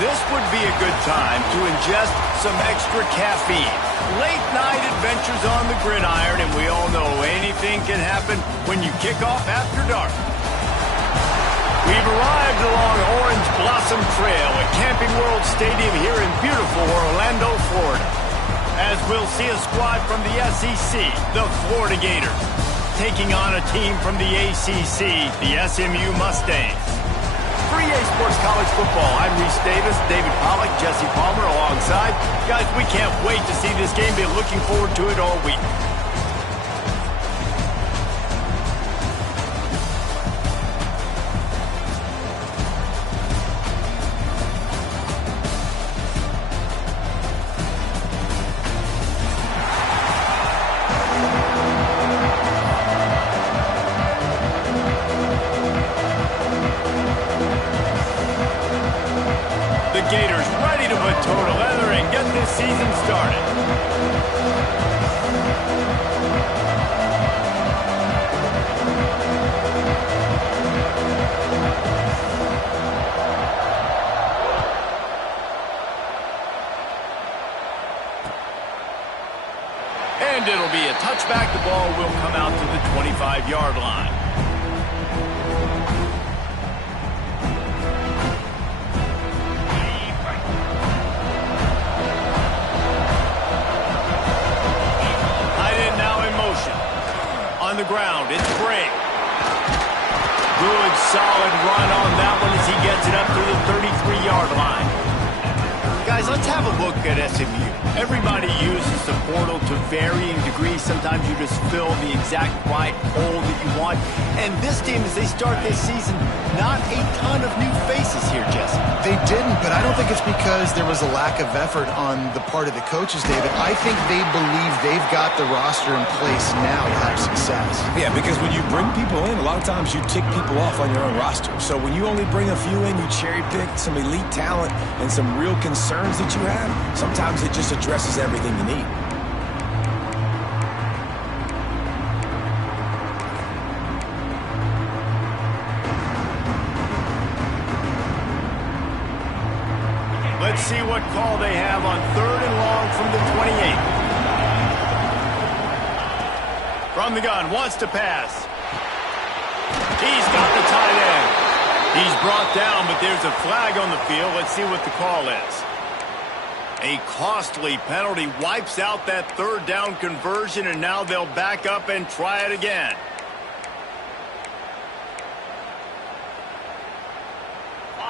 This would be a good time to ingest some extra caffeine. Late night adventures on the gridiron, and we all know anything can happen when you kick off after dark. We've arrived along Orange Blossom Trail at Camping World Stadium here in beautiful Orlando, Florida, as we'll see a squad from the SEC, the Florida Gators, taking on a team from the ACC, the SMU Mustangs. For EA Sports College Football, I'm Reese Davis, David Pollack, Jesse Palmer alongside. Guys, we can't wait to see this game. Been looking forward to it all week. Gators ready to put toe to leather and get this season started. And it'll be a touchback. The ball will come out to the 25-yard line. On the ground, it's Bray. Good, solid run on that one as he gets it up to the 33-yard line. Guys, let's have a look at SMU. Everybody uses the portal to varying degrees. Sometimes you just fill the exact right hole that you want. And this team, as they start this season, not a ton of new faces here, Jesse. They didn't, but I don't think it's because there was a lack of effort on the part of the coaches, David. I think they believe they've got the roster in place now to have success. Yeah, because when you bring people in, a lot of times you tick people off on your own roster. So when you only bring a few in, you cherry pick some elite talent and some real concerns that you have, sometimes it just addresses everything you need. Let's see what call they have on 3rd and long from the 28. From the gun, wants to pass. He's got the tight end. He's brought down, but there's a flag on the field. Let's see what the call is. A costly penalty wipes out that 3rd down conversion, and now they'll back up and try it again.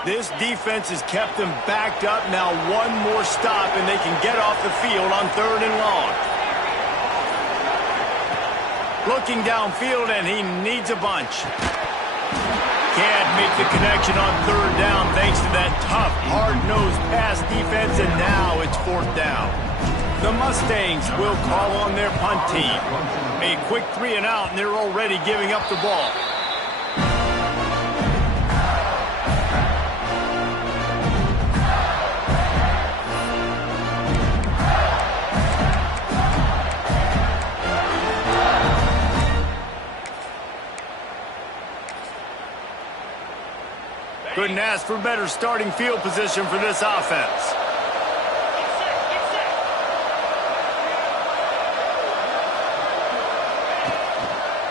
This defense has kept them backed up. Now one more stop, and they can get off the field on 3rd and long. Looking downfield, and he needs a bunch. Can't make the connection on 3rd down thanks to that tough, hard-nosed pass defense, and now it's 4th down. The Mustangs will call on their punt team. A quick 3 and out, and they're already giving up the ball. Couldn't ask for better starting field position for this offense.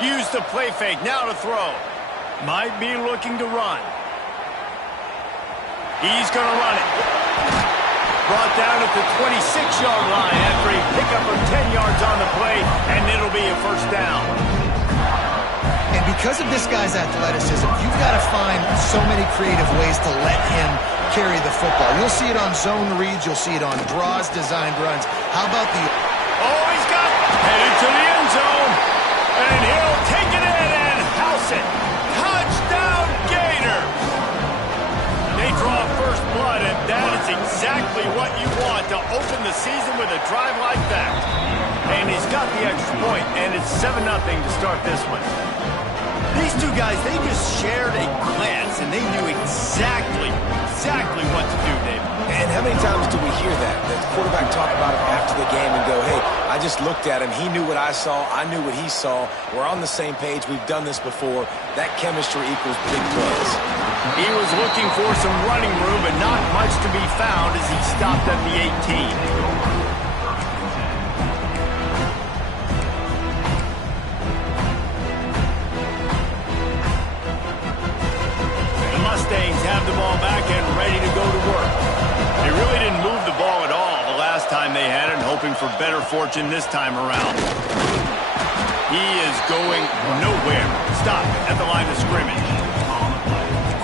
Use the play fake, now to throw. Might be looking to run. He's going to run it. Brought down at the 26-yard line after a pickup of 10 yards on the play, and it'll be a 1st down. And because of this guy's athleticism, you've got to find so many creative ways to let him carry the football. You'll see it on zone reads. You'll see it on draws, designed runs. How about the... Oh, he's got it. Headed to the end zone. And he'll take it in and house it. Touchdown, Gators. They draw first blood, and that is exactly what you want to open the season with a drive like that. And he's got the extra point, and it's 7-0 to start this one. These two guys, they just shared a glance, and they knew exactly exactly what to do, David. And how many times do we hear that? The quarterback talk about it after the game and go, hey, I just looked at him. He knew what I saw. I knew what he saw. We're on the same page. We've done this before. That chemistry equals big plays. He was looking for some running room, but not much to be found as he stopped at the 18. Mustangs have the ball back and ready to go to work. They really didn't move the ball at all the last time they had it, hoping for better fortune this time around. He is going nowhere. Stop at the line of scrimmage.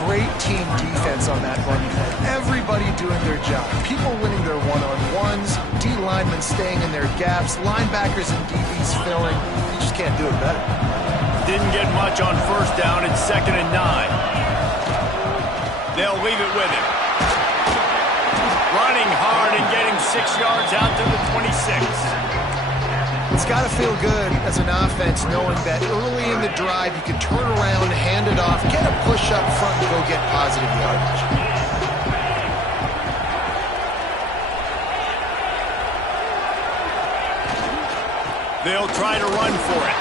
Great team defense on that run play. Everybody doing their job. People winning their one-on-ones, D linemen staying in their gaps, linebackers and DBs filling. You just can't do it better. Didn't get much on first down. It's 2nd and 9. They'll leave it with him. Running hard and getting 6 yards out to the 26. It's got to feel good as an offense knowing that early in the drive you can turn around, hand it off, get a push up front, and go get positive yardage. They'll try to run for it.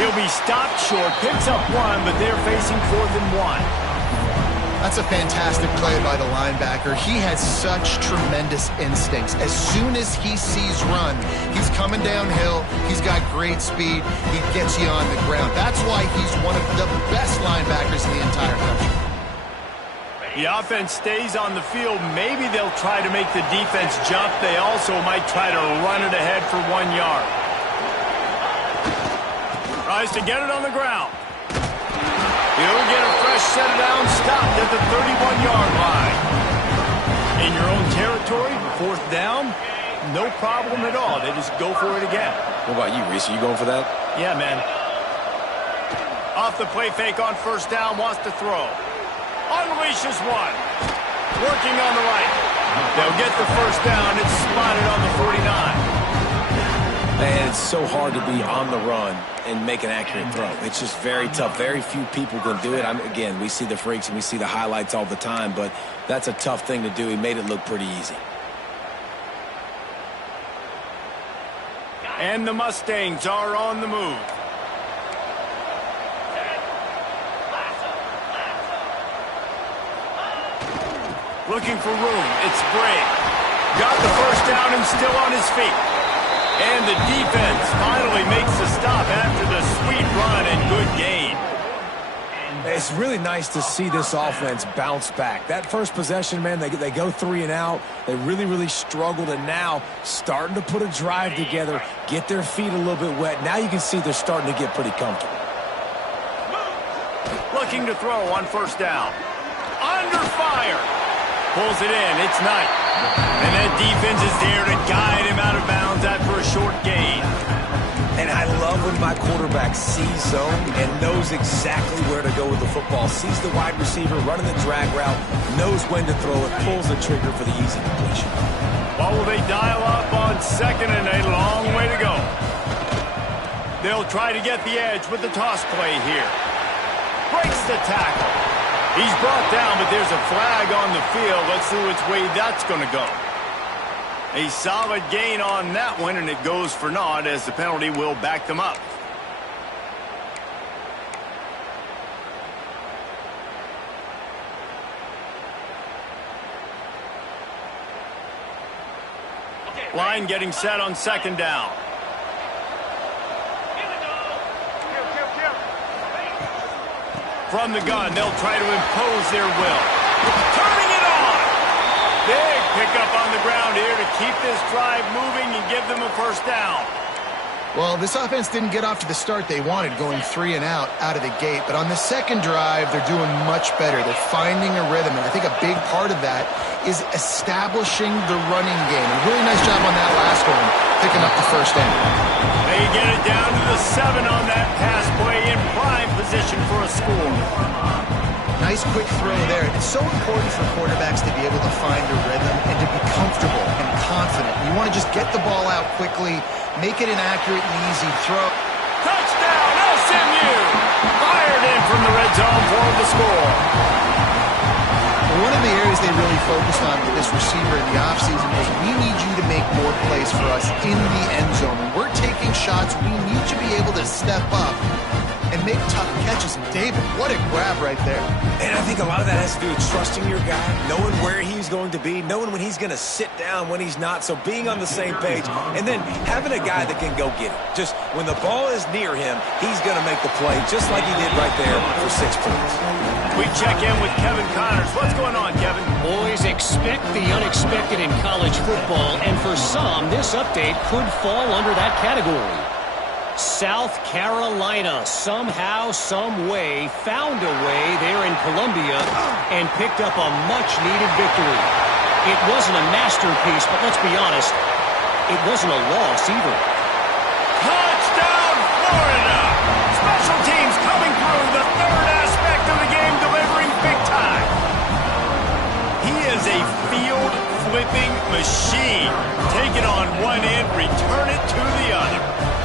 He'll be stopped short, picks up 1, but they're facing 4th and 1. That's a fantastic play by the linebacker. He has such tremendous instincts. As soon as he sees run, he's coming downhill. He's got great speed. He gets you on the ground. That's why he's one of the best linebackers in the entire country. The offense stays on the field. Maybe they'll try to make the defense jump. They also might try to run it ahead for 1 yard. Tries to get it on the ground. He'll get a fresh set down, stopped at the 31-yard line. In your own territory, 4th down, no problem at all. They just go for it again. What about you, Reese? Are you going for that? Yeah, man. Off the play fake on first down, wants to throw. Unleashes 1. Working on the right. They'll get the first down. It's spotted on the 49. Man, it's so hard to be on the run and make an accurate throw. It's just very tough. Very few people can do it. Again, we see the freaks and we see the highlights all the time, but that's a tough thing to do. He made it look pretty easy. And the Mustangs are on the move. Looking for room. It's Bray. Got the first down and still on his feet. And the defense finally makes the stop after the sweet run and good gain. It's really nice to see this offense bounce back. That first possession, man, they go 3 and out. They really struggled, and now starting to put a drive together, get their feet a little bit wet. Now you can see they're starting to get pretty comfortable. Looking to throw on first down. Under fire. Pulls it in. It's Knight. And that defense is there to guide him out of bounds after a short gain. And I love when my quarterback sees zone and knows exactly where to go with the football. Sees the wide receiver running the drag route, knows when to throw it, pulls the trigger for the easy completion. What will they dial up on 2nd and a long way to go? They'll try to get the edge with the toss play here. Breaks the tackle. He's brought down, but there's a flag on the field. Let's see which way that's going to go. A solid gain on that one, and it goes for naught as the penalty will back them up. Line getting set on 2nd down. From the gun, they'll try to impose their will. Turning it on! Big pickup on the ground here to keep this drive moving and give them a first down. Well, this offense didn't get off to the start they wanted, going 3 and out of the gate. But on the second drive, they're doing much better. They're finding a rhythm, and I think a big part of that is establishing the running game. A really nice job on that last one, picking up the first down. They get it down to the 7 on that pass play in prime position for a score. Nice quick throw there. It's so important for quarterbacks to be able to find a rhythm and to be comfortable and confident. You want to just get the ball out quickly, make it an accurate and easy throw. Touchdown, SMU! Fired in from the red zone for the score. One of the areas they really focused on with this receiver in the offseason was we need you to make more plays for us in the end zone. When we're taking shots, we need you to be able to step up and make tough catches. And David, what a grab right there. And I think a lot of that has to do with trusting your guy, knowing where he's going to be, knowing when he's going to sit down, when he's not, so being on the same page, and then having a guy that can go get it. Just when the ball is near him, he's going to make the play, just like he did right there for 6 points. We check in with Kevin Connors. What's going on, Kevin? Boys, expect the unexpected in college football, and for some, this update could fall under that category. South Carolina somehow, some way, found a way there in Columbia and picked up a much-needed victory. It wasn't a masterpiece, but let's be honest, it wasn't a loss either. Touchdown, Florida! Special teams coming through, the third aspect of the game, delivering big time. He is a field-flipping machine. Take it on one end, return it to the other.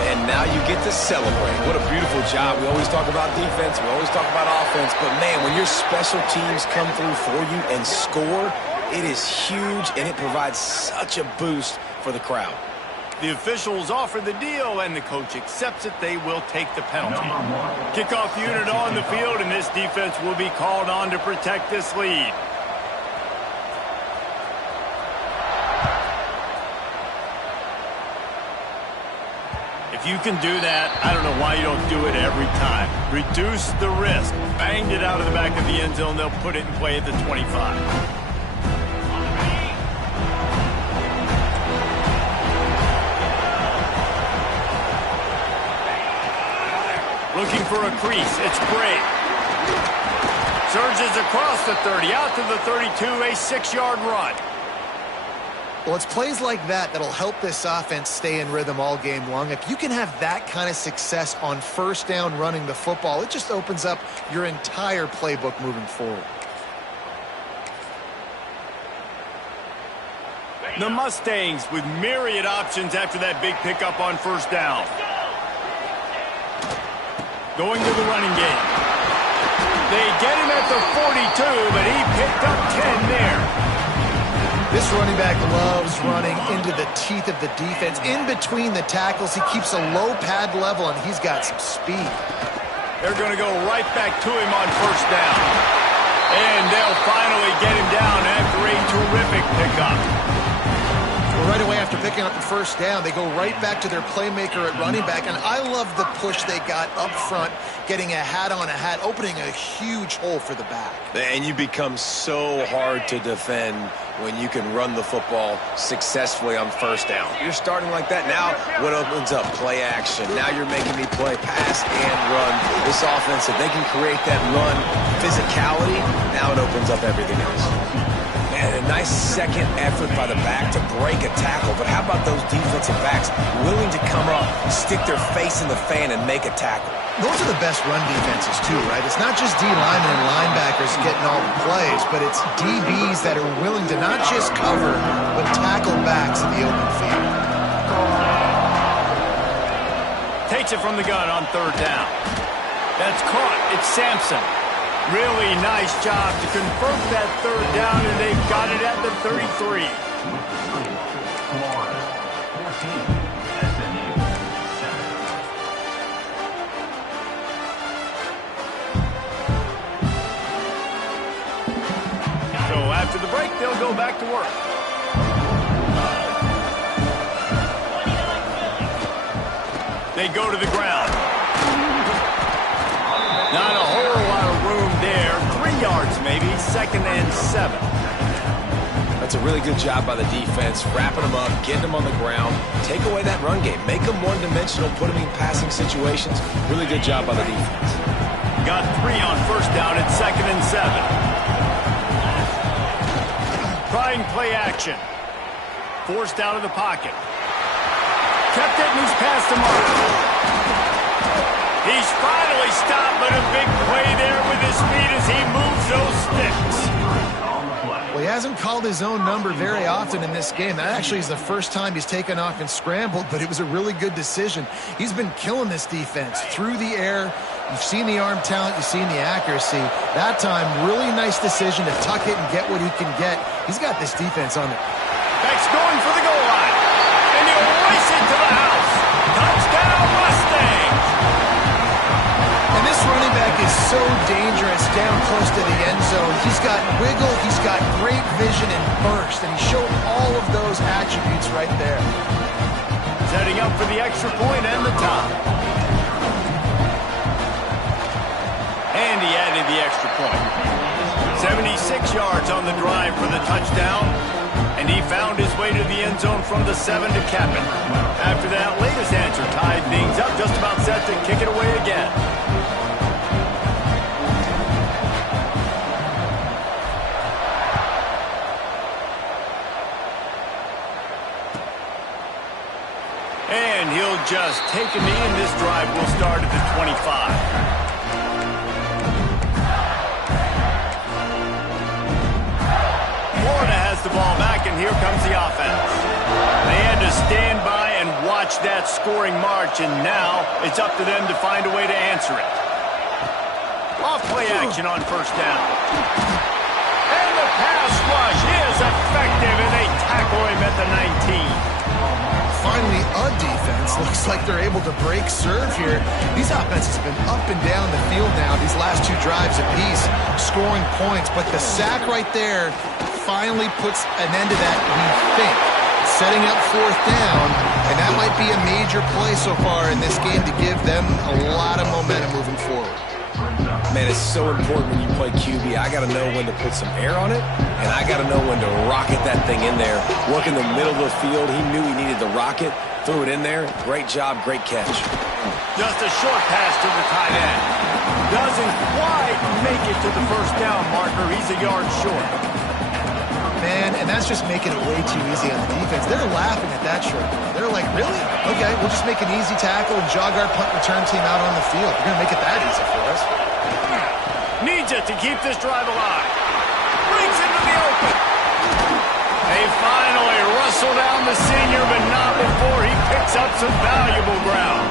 And now you get to celebrate. What a beautiful job. We always talk about defense. We always talk about offense. But, man, when your special teams come through for you and score, it is huge, and it provides such a boost for the crowd. The officials offer the deal, and the coach accepts it. They will take the penalty. Kickoff unit on the field, and this defense will be called on to protect this lead. If you can do that, I don't know why you don't do it every time. Reduce the risk. Banged it out of the back of the end zone. They'll put it in play at the 25. Looking for a crease. It's Bray. Surges across the 30, out to the 32, a 6-yard run. Well, it's plays like that that'll help this offense stay in rhythm all game long. If you can have that kind of success on first down running the football, it just opens up your entire playbook moving forward. The Mustangs with myriad options after that big pickup on first down. Going to the running game. They get him at the 42, but he picked up 10 there. This running back loves running into the teeth of the defense. In between the tackles, he keeps a low pad level, and he's got some speed. They're going to go right back to him on first down. And they'll finally get him down after a terrific pickup. Well, right away after picking up the first down, they go right back to their playmaker at running back. And I love the push they got up front, getting a hat on a hat, opening a huge hole for the back. And you become so hard to defend when you can run the football successfully on first down. You're starting like that. Now what opens up? Play action. Now you're making me play pass and run. This offense, if they can create that run physicality, now it opens up everything else. And a nice second effort by the back to break a tackle. But how about those defensive backs willing to come up, stick their face in the fan, and make a tackle? Those are the best run defenses, too, right? It's not just D linemen and linebackers getting all the plays, but it's DBs that are willing to not just cover, but tackle backs in the open field. Takes it from the gun on third down. That's caught. It's Sampson. Really nice job to convert that third down, and they've got it at the 33. Florida, 14, SMU, 7. So after the break, they'll go back to work. They go to the ground. Not a whole lot of room there. 3 yards maybe, 2nd and 7. That's a really good job by the defense, wrapping them up, getting them on the ground, take away that run game, make them one-dimensional, put them in passing situations. Really good job by the defense. Got 3 on first down at 2nd and 7. Trying play action. Forced out of the pocket. Kept it and he's past the mark. He's finally stopped, but a big play there with his feet as he moves those sticks. Well, he hasn't called his own number very often in this game. That actually is the first time he's taken off and scrambled, but it was a really good decision. He's been killing this defense through the air, You've seen the arm talent, you've seen the accuracy. That time, really nice decision to tuck it and get what he can get. He's got this defense on it. Beck's going for the goal line. And he'll race it to the house. Touchdown, Mustangs! And this running back is so dangerous down close to the end zone. He's got wiggle, he's got great vision and burst, and he showed all of those attributes right there. Setting up for the extra point and the top. And he added the extra point. 76 yards on the drive for the touchdown. And he found his way to the end zone from the 7 to cap it. After that latest answer tied things up, just about set to kick it away again. And he'll just take a knee, and this drive will start at the 25. Florida has the ball back, and here comes the offense. They had to stand by and watch that scoring march, and now it's up to them to find a way to answer it. Off play action on first down. And the pass rush is effective, and they tackle him at the 19. Finally, a defense. Looks like they're able to break serve here. These offenses have been up and down the field now, these last two drives apiece, scoring points. But the sack right there finally puts an end to that, we think. Setting up fourth down, and that might be a major play so far in this game to give them a lot of momentum moving forward. Man, it's so important when you play QB. I got to know when to put some air on it, and I got to know when to rocket that thing in there. Work in the middle of the field. He knew he needed the rocket, threw it in there. Great job, great catch. Just a short pass to the tight end. Doesn't quite make it to the first down marker. He's a yard short. Man, and that's just making it way too easy on the defense. They're laughing at that short. They're like, really? Okay, we'll just make an easy tackle and jog our punt return team out on the field. They're going to make it that easy for us. Needs it to keep this drive alive. Brings into the open. They finally rustle down the senior, but not before he picks up some valuable ground.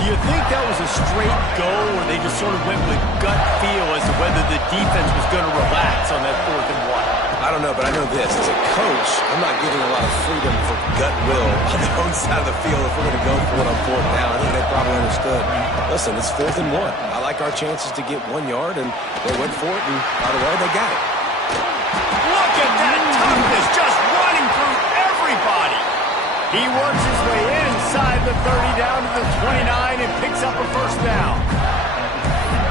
Do you think that was a straight go, or they just sort of went with gut feel as to whether the defense was going to relax on that 4th and 1? I don't know, but I know this. As a coach, I'm not giving a lot of freedom for gut will on the own side of the field if we're going to go for it on 4th down. I think they probably understood. Listen, it's 4th and 1. I like our chances to get 1 yard, and they went for it, and by the way, they got it. Look at that toughness, just running through everybody. He works his way inside the 30 down to the 29 and picks up a first down.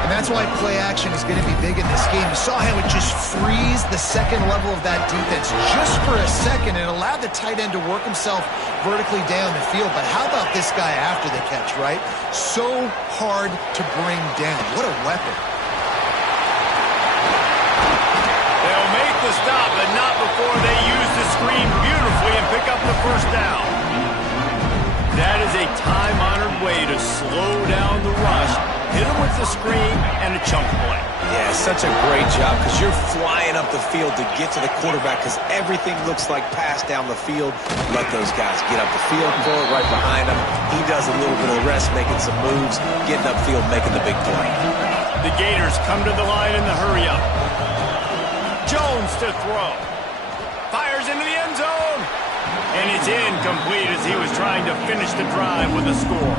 And that's why play action is going to be big in this game. You saw how it just frees the second level of that defense just for a second. It allowed the tight end to work himself vertically down the field. But how about this guy after the catch, right? So hard to bring down. What a weapon. They'll make the stop, but not before they use the screen beautifully and pick up the first down. That is a time-honored way to slow down the rush. Hit him with the screen and a chunk play. Yeah, such a great job because you're flying up the field to get to the quarterback because everything looks like pass down the field. Let those guys get up the field, throw it right behind him. He does a little bit of the rest, making some moves, getting upfield, making the big play. The Gators come to the line in the hurry-up. Jones to throw. Fires into the end zone. And it's incomplete as he was trying to finish the drive with a score.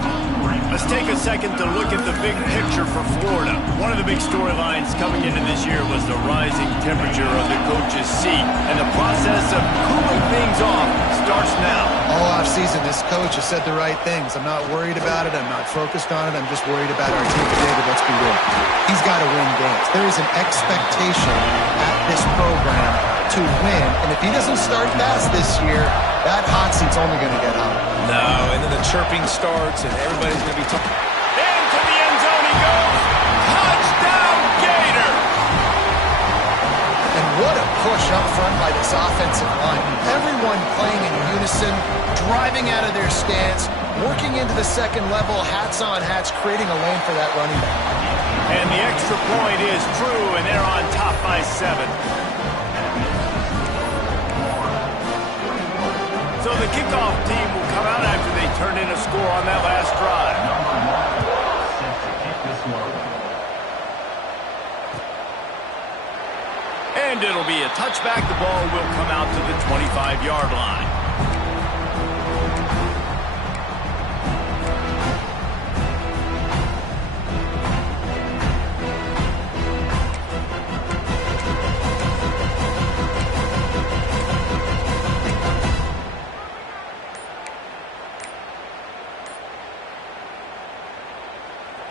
Let's take a second to look at the big picture for Florida. One of the big storylines coming into this year was the rising temperature of the coach's seat. And the process of cooling things off starts now. All offseason, this coach has said the right things. I'm not worried about it. I'm not focused on it. I'm just worried about our team. David, let's be real. He's got to win games. There is an expectation at this program to win. And if he doesn't start fast this year, that hot seat's only going to get hotter. No, and then the chirping starts, and everybody's going to be talking. Into the end zone he goes. Touchdown, Gator! And what a push up front by this offensive line. Everyone playing in unison, driving out of their stance, working into the second level, hats on hats, creating a lane for that running back. And the extra point is true, and they're on top by 7. So the kickoff team will come out after they turn in a score on that last drive. Number 1 set to kick this one And it'll be a touchback. The ball will come out to the 25-yard line.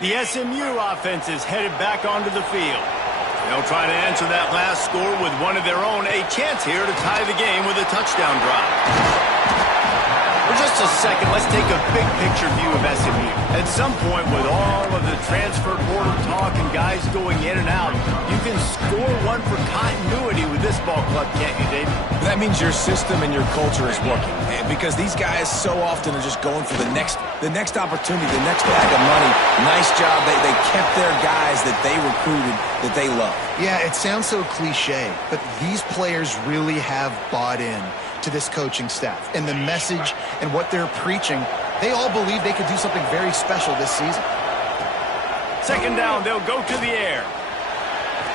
The SMU offense is headed back onto the field. They'll try to answer that last score with one of their own. A chance here to tie the game with a touchdown drive. For just a second, let's take a big picture view of SMU. At some point, with all of the transfer portal talk and guys going in and out, you can score one for continuity with this ball club, can't you, David? That means your system and your culture is working. And because these guys so often are just going for the next opportunity, the next bag of money. Nice job. They kept their guys that they recruited, that they love. Yeah, it sounds so cliche, but these players really have bought in to this coaching staff and the message and what they're preaching. They all believe they could do something very special this season. Second down, they'll go to the air.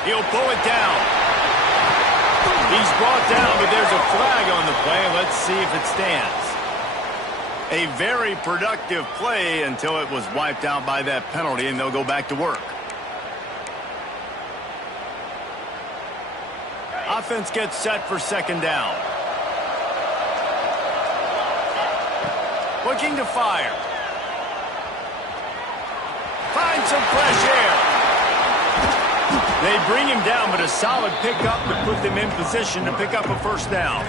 He'll pull it down. He's brought down, but there's a flag on the play. Let's see if it stands. A very productive play until it was wiped out by that penalty, and they'll go back to work. Offense gets set for second down. Looking to fire. Find some fresh air. They bring him down, but a solid pickup to put them in position to pick up a first down.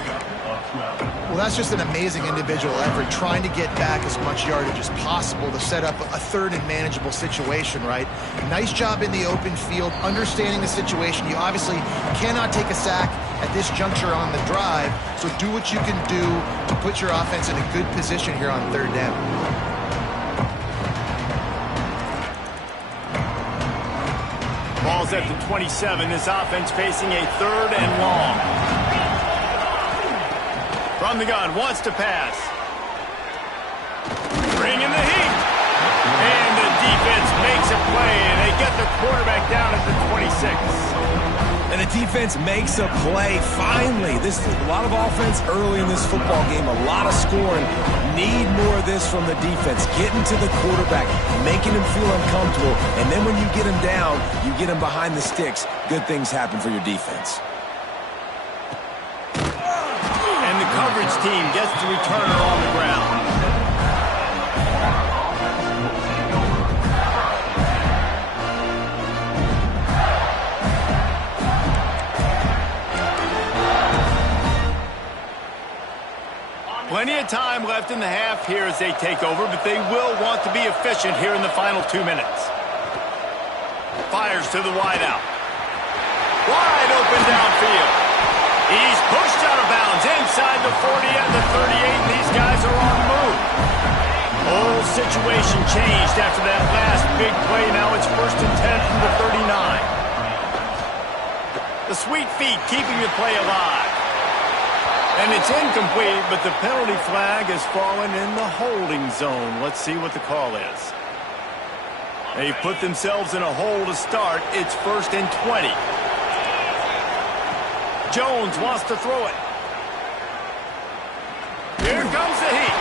Well, that's just an amazing individual effort, trying to get back as much yardage as possible to set up a third and manageable situation, right? Nice job in the open field, understanding the situation. You obviously cannot take a sack at this juncture on the drive, so do what you can do to put your offense in a good position here on third down. Ball's at the 27. This offense facing a third and long. From the gun, wants to pass. Bring in the heat. And the defense makes a play, and they get the quarterback down at the 26. And the defense makes a play, finally. This is a lot of offense early in this football game, a lot of scoring. Need more of this from the defense. Getting to the quarterback, making him feel uncomfortable, and then when you get him down, you get him behind the sticks. Good things happen for your defense. And the coverage team gets to return it on the ground. Plenty of time left in the half here as they take over, but they will want to be efficient here in the final 2 minutes. Fires to the wideout. Wide open downfield. He's pushed out of bounds inside the 40 and the 38, and these guys are on the move. Whole situation changed after that last big play. Now it's 1st and 10 from the 39. The sweet feet keeping the play alive. And it's incomplete, but the penalty flag has fallen in the holding zone. Let's see what the call is. They put themselves in a hole to start. It's 1st and 20. Jones wants to throw it. Here comes the heat.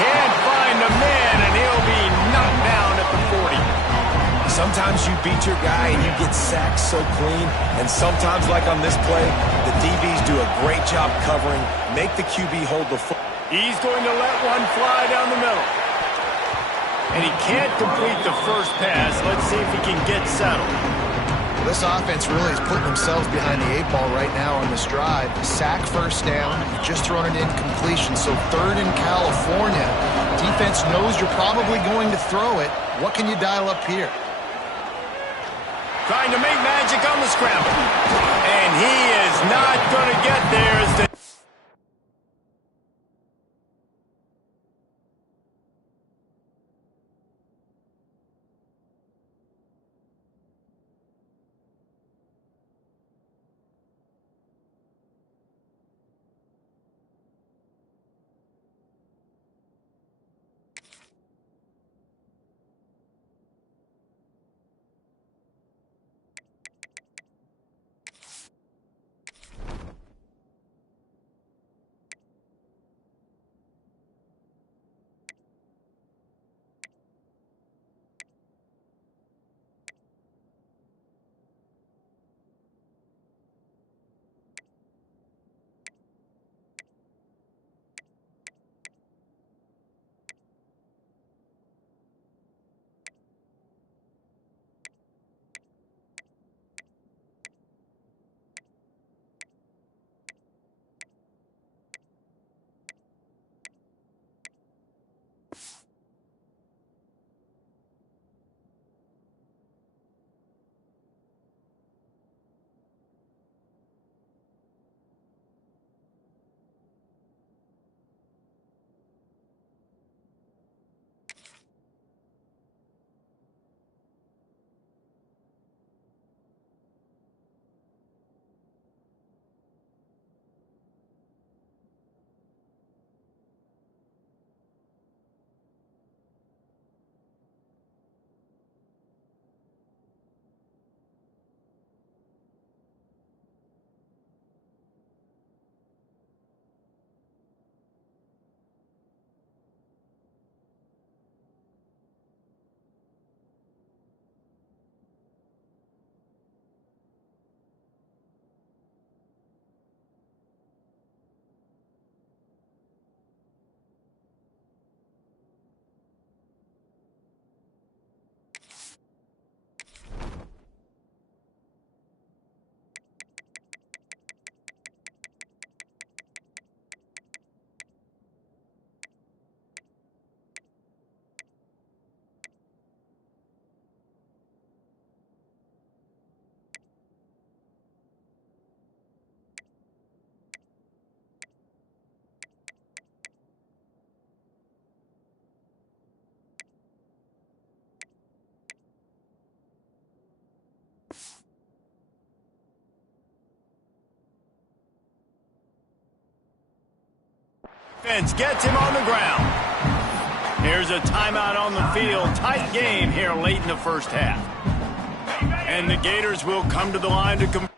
Can't find the man, and he'll be knocked down at the 40. Sometimes you beat your guy and you get sacked so clean, and sometimes, like on this play, the DBs do a great job covering, make the QB hold the foot. He's going to let one fly down the middle. And he can't complete the first pass. Let's see if he can get settled. Well, this offense really is putting themselves behind the 8 ball right now on this drive. Sack, first down, just thrown it in completion. So 3rd in California. Defense knows you're probably going to throw it. What can you dial up here? Trying to make magic on the scramble. And he is not going to get there as the Defense gets him on the ground. Here's a timeout on the field. Tight game here late in the first half. And the Gators will come to the line to compete.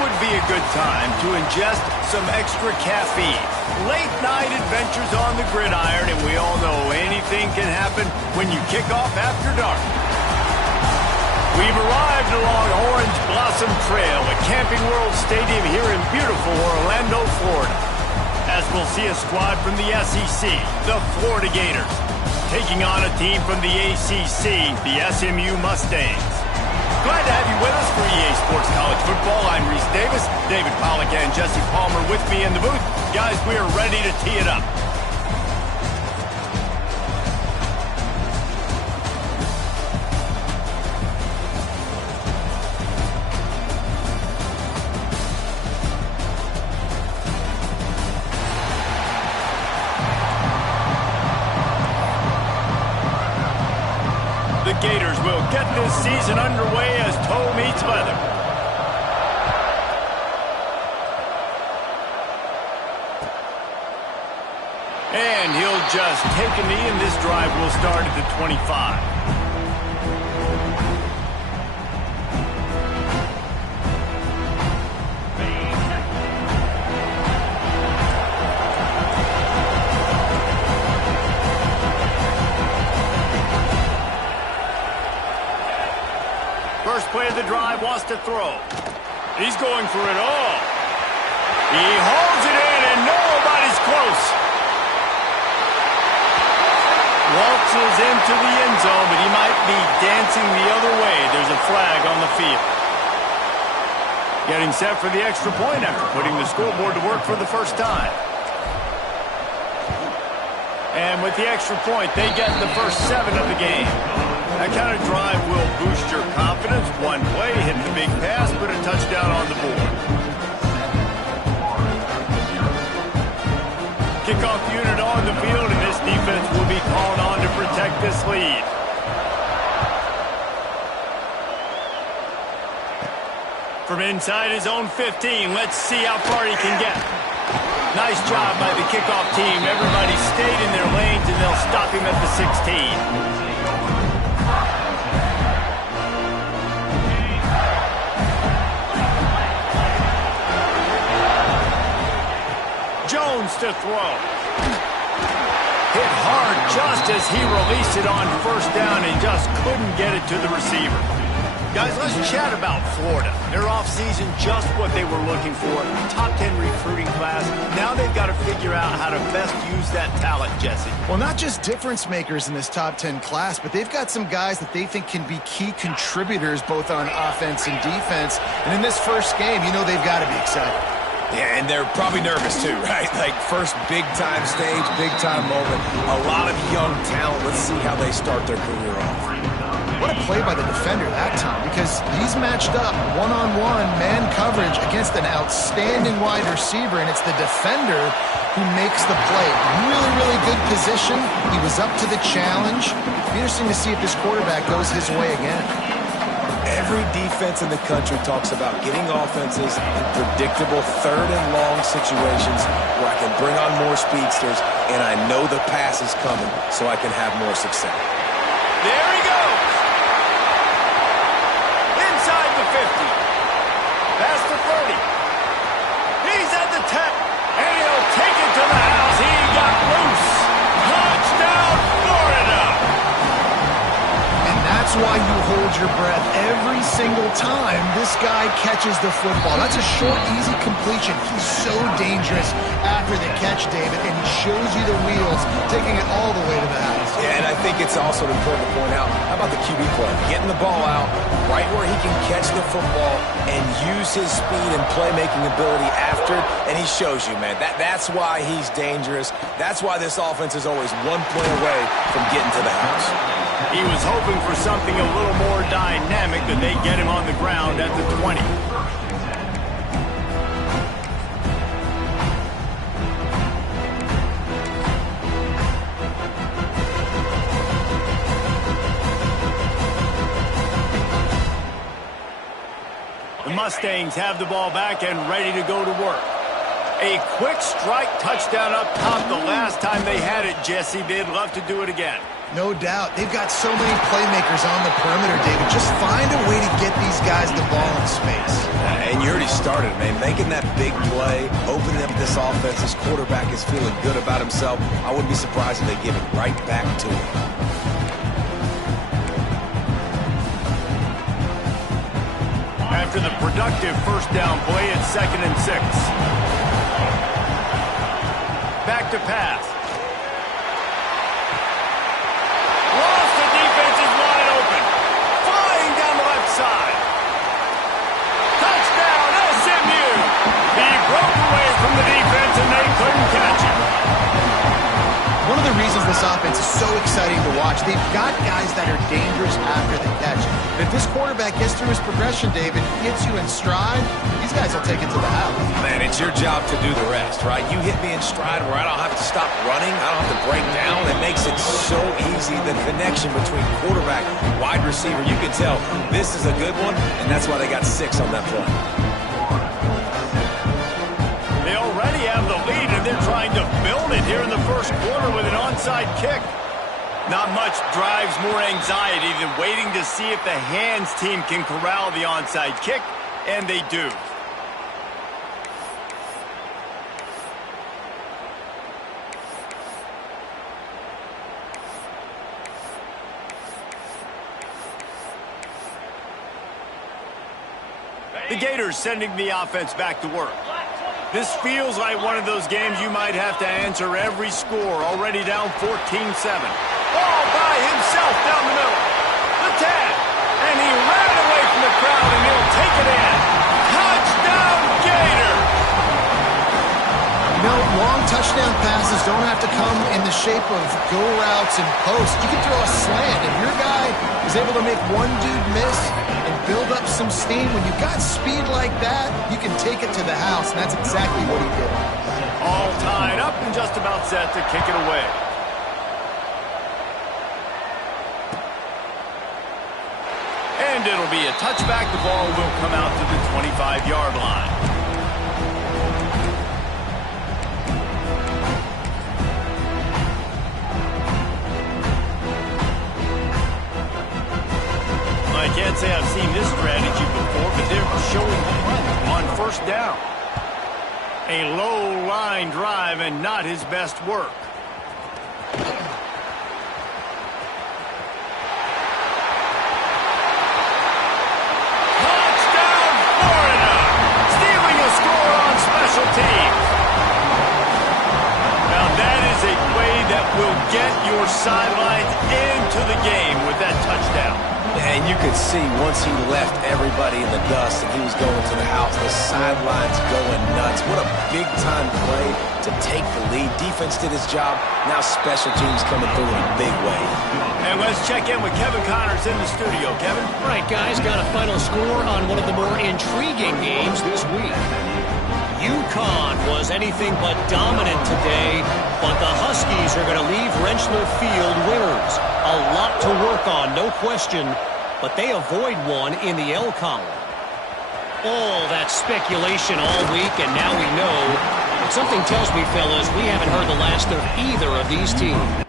would be a good time to ingest some extra caffeine. Late night adventures on the gridiron, and we all know anything can happen when you kick off after dark. We've arrived along Orange Blossom Trail at Camping World Stadium here in beautiful Orlando, Florida, as we'll see a squad from the SEC, the Florida Gators, taking on a team from the ACC, the SMU Mustangs. Glad to have you with us for EA Sports College Football. I'm Reese Davis, David Pollack and Jesse Palmer with me in the booth. Guys, we are ready to tee it up. The Gators will get this season underway as toe meets leather. And he'll just take a knee, and this drive will start at the 25. First play of the drive, wants to throw. He's going for it all. He holds it in, and nobody's close. Waltzes into the end zone, but he might be dancing the other way. There's a flag on the field. Getting set for the extra point after putting the scoreboard to work for the first time. And with the extra point, they get the first 7 of the game. That kind of drive will boost your confidence. One play, hit the big pass, put a touchdown on the board. Kickoff unit on the field, and this defense will be called on to protect this lead. From inside his own 15, let's see how far he can get. Nice job by the kickoff team. Everybody stayed in their lanes, and they'll stop him at the 16. Jones to throw. Hit hard just as he released it on first down and just couldn't get it to the receiver. Guys, let's chat about Florida. Their offseason, just what they were looking for. Top 10 recruiting class. Now they've got to figure out how to best use that talent, Jesse. Well, not just difference makers in this top 10 class, but they've got some guys that they think can be key contributors both on offense and defense. And in this first game, you know they've got to be excited. Yeah, and they're probably nervous too, right? Like first big-time stage, big-time moment. A lot of young talent. Let's see how they start their career off. What a play by the defender that time, because he's matched up one-on-one man coverage against an outstanding wide receiver, and it's the defender who makes the play. Really, really good position. He was up to the challenge. It'll be interesting to see if this quarterback goes his way again. Every defense in the country talks about getting offenses in predictable third and long situations where I can bring on more speedsters and I know the pass is coming so I can have more success. There he goes. Inside the 50. Past the 30. He's at the 10. And he'll take it to the house. He got loose. Touchdown, Florida. That's why you hold your breath every single time this guy catches the football. That's a short, easy completion. He's so dangerous after the catch, David, and he shows you the wheels, taking it all the way to the house. Yeah, and I think it's also important to point out, how about the QB play? Getting the ball out right where he can catch the football and use his speed and playmaking ability after it, and he shows you, man. That's why he's dangerous. That's why this offense is always one play away from getting to the house. He was hoping for something a little more dynamic, but they get him on the ground at the 20. The Mustangs have the ball back and ready to go to work. A quick strike touchdown up top the last time they had it, Jesse. They'd love to do it again. No doubt. They've got so many playmakers on the perimeter, David. Just find a way to get these guys the ball in space. And you already started, man. Making that big play, opening up this offense. This quarterback is feeling good about himself. I wouldn't be surprised if they give it right back to him. After the productive first down play, it's 2nd and 6. Back to pass. Lost, the defense is wide open. Flying down the left side. Touchdown, SMU. He broke away from the defense and they couldn't catch him. One of the reasons this offense is so exciting to watch, they've got guys that are dangerous after the catch. And if this quarterback gets through his progression, David, gets you in stride, these guys will take it to the house. Man, it's your job to do the rest, right? You hit me in stride where I don't have to stop running. I don't have to break down. It makes it so easy, the connection between quarterback and wide receiver. You can tell this is a good one, and that's why they got 6 on that play. They already have the lead, and they're trying to build it here in the first quarter with an onside kick. Not much drives more anxiety than waiting to see if the hands team can corral the onside kick, and they do. The Gators sending the offense back to work. This feels like one of those games you might have to answer every score. Already down 14-7. All by himself down the middle. The tag. And he ran away from the crowd, and he'll take it in. Touchdown, Gator! You know, long touchdown passes don't have to come in the shape of go routes and posts. You can throw a slant. If your guy is able to make one dude miss and build up some steam, when you've got speed like that, you can take it to the house, and that's exactly what he did. All tied up and just about set to kick it away. And it'll be a touchback. The ball will come out to the 25-yard line. I can't say I've seen this strategy before, but they're showing punt on first down. A low line drive and not his best work. Touchdown, Florida! Stealing a score on special teams. Now that is a play that will get your sidelines into the game with that touchdown. And you could see once he left everybody in the dust and he was going to the house, the sidelines going nuts. What a big-time play to take the lead. Defense did his job. Now special teams coming through in a big way. And let's check in with Kevin Connors in the studio. Kevin? All right, guys, got a final score on one of the more intriguing games this week. UConn was anything but dominant today, but the Huskies are going to leave Rentschler Field winners. A lot to work on, no question, but they avoid one in the L column. All that speculation all week, and now we know. But something tells me, fellas, we haven't heard the last of either of these teams.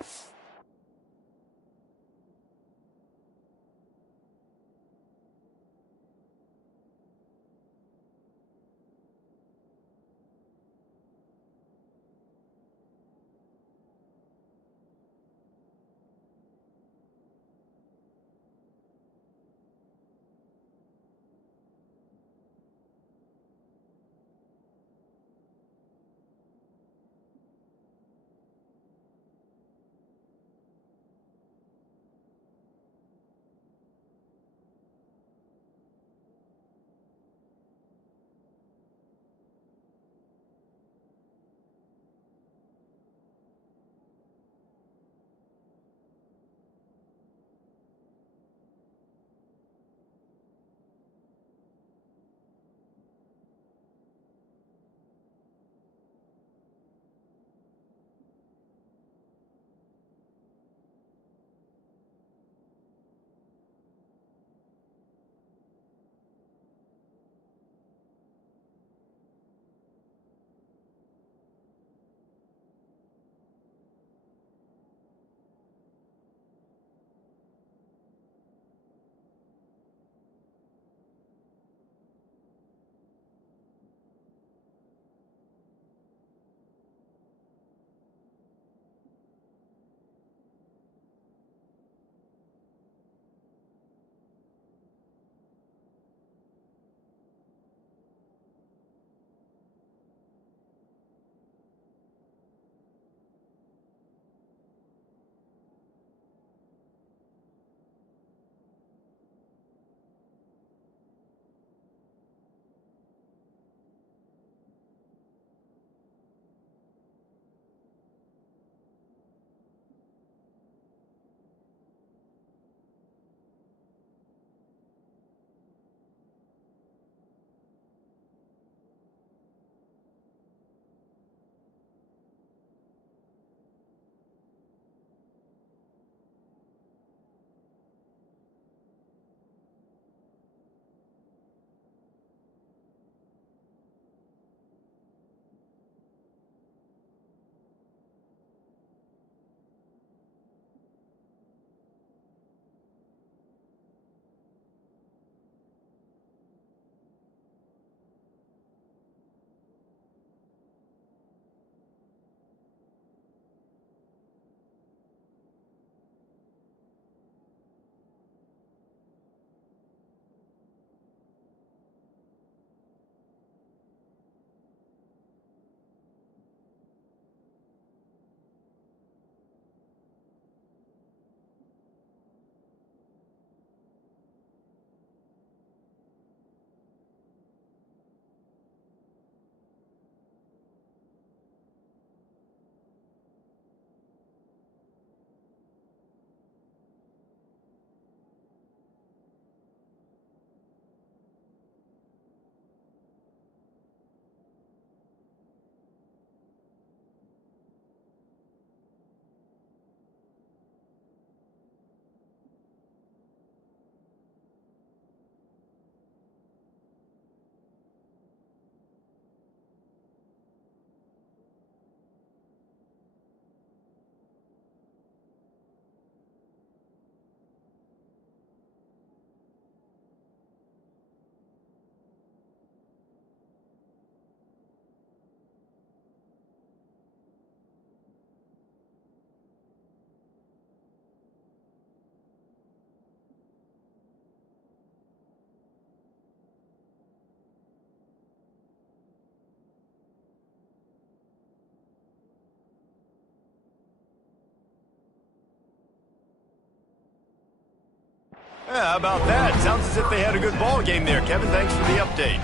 Yeah, how about that? Sounds as if they had a good ball game there. Kevin, thanks for the update.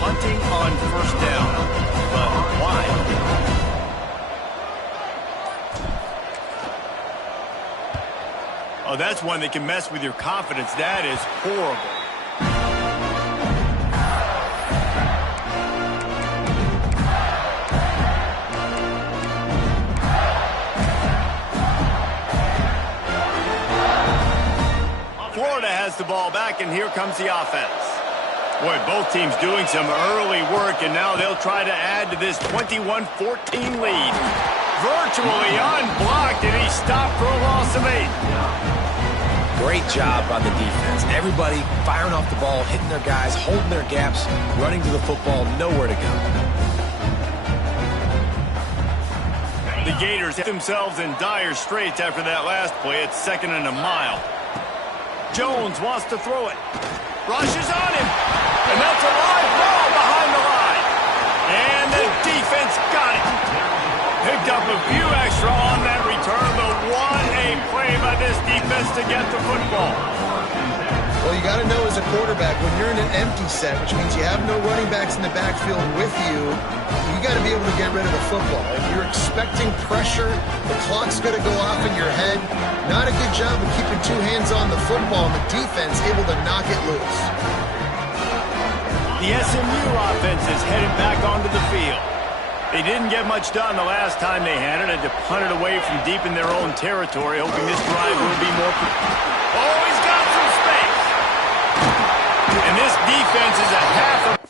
Punting on first down. But why? Oh, that's one that can mess with your confidence. That is horrible. Florida has the ball back, and here comes the offense. Boy, both teams doing some early work, and now they'll try to add to this 21-14 lead. Virtually unblocked, and he stopped for a loss of 8. Great job by the defense. Everybody firing off the ball, hitting their guys, holding their gaps, running to the football, nowhere to go. The Gators hit themselves in dire straits after that last play. It's 2nd and a mile. Jones wants to throw it. Rushes on him. And that's a live ball behind the line. And the defense got it. Picked up a few extra on that return. The 1-A play by this defense to get the football. Well, you got to know as a quarterback, when you're in an empty set, which means you have no running backs in the backfield with you, you got to be able to get rid of the football. If you're expecting pressure, the clock's going to go off in your head. Not a good job of keeping 2 hands on the football, and the defense able to knock it loose. The SMU offense is headed back onto the field. They didn't get much done the last time they had it. Had to punt it away from deep in their own territory, hoping this drive will be more... Oh, he's got some space! And this defense is a half of...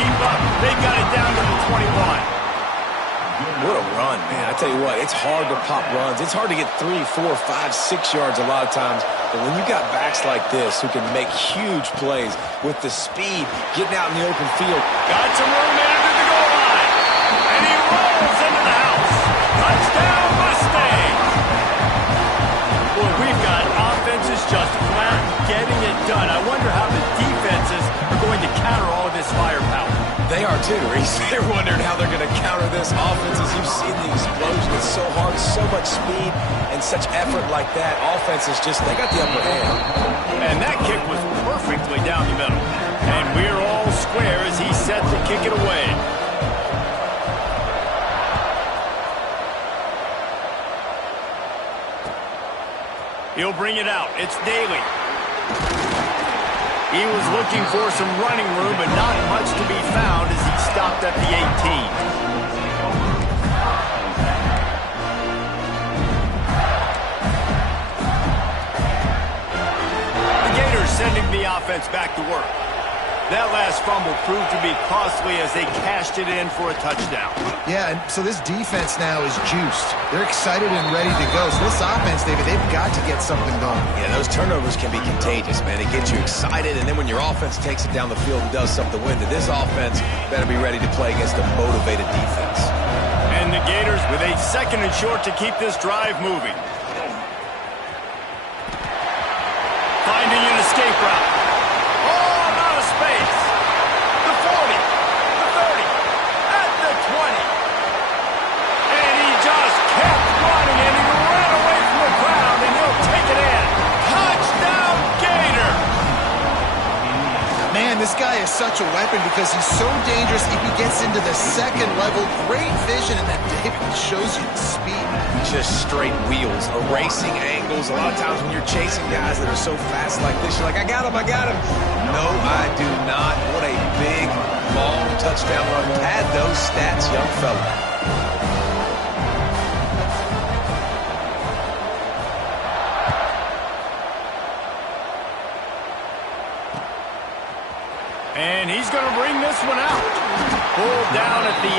keep up. They got it down to the 21. What a run, man. I tell you what, it's hard to pop runs. It's hard to get 3, 4, 5, 6 yards a lot of times. But when you got backs like this who can make huge plays with the speed, getting out in the open field. Got some room into the goal line. And he rolls into the house. Touchdown, Mustangs. Boy, we've got offenses just flat getting it done. I wonder how the defenses are going to counter all of this firepower. They are too, Reese. They're wondering how they're going to counter this offense. As you've seen the explosion, it's so hard, so much speed, and such effort like that. Offense is just, they got the upper hand. And that kick was perfectly down the middle. And we're all square as he set to kick it away. He'll bring it out. It's Daly. He was looking for some running room, but not much to be found as he stopped at the 18. The Gators sending the offense back to work. That last fumble proved to be costly as they cashed it in for a touchdown. Yeah, and so this defense now is juiced. They're excited and ready to go. So this offense, David, they've got to get something going. Yeah, those turnovers can be contagious, man. It gets you excited, and then when your offense takes it down the field and does something to win, this offense better be ready to play against a motivated defense. And the Gators with a 2nd and short to keep this drive moving. Finding an escape route. Space. The 40, the 30, at the 20. And he just kept running, and he ran away from the crowd, and he'll take it in. Touchdown, Gator! Man, this guy is such a weapon because he's so dangerous. If he gets into the 2nd level, great vision, and then David shows you the speed. Just straight wheels, erasing angles. A lot of times when you're chasing guys that are so fast like this, you're like, I got him, I got him. No, I do not. What a big, long touchdown run. Pad those stats, young fella. And he's going to bring this one out. Pulled down at the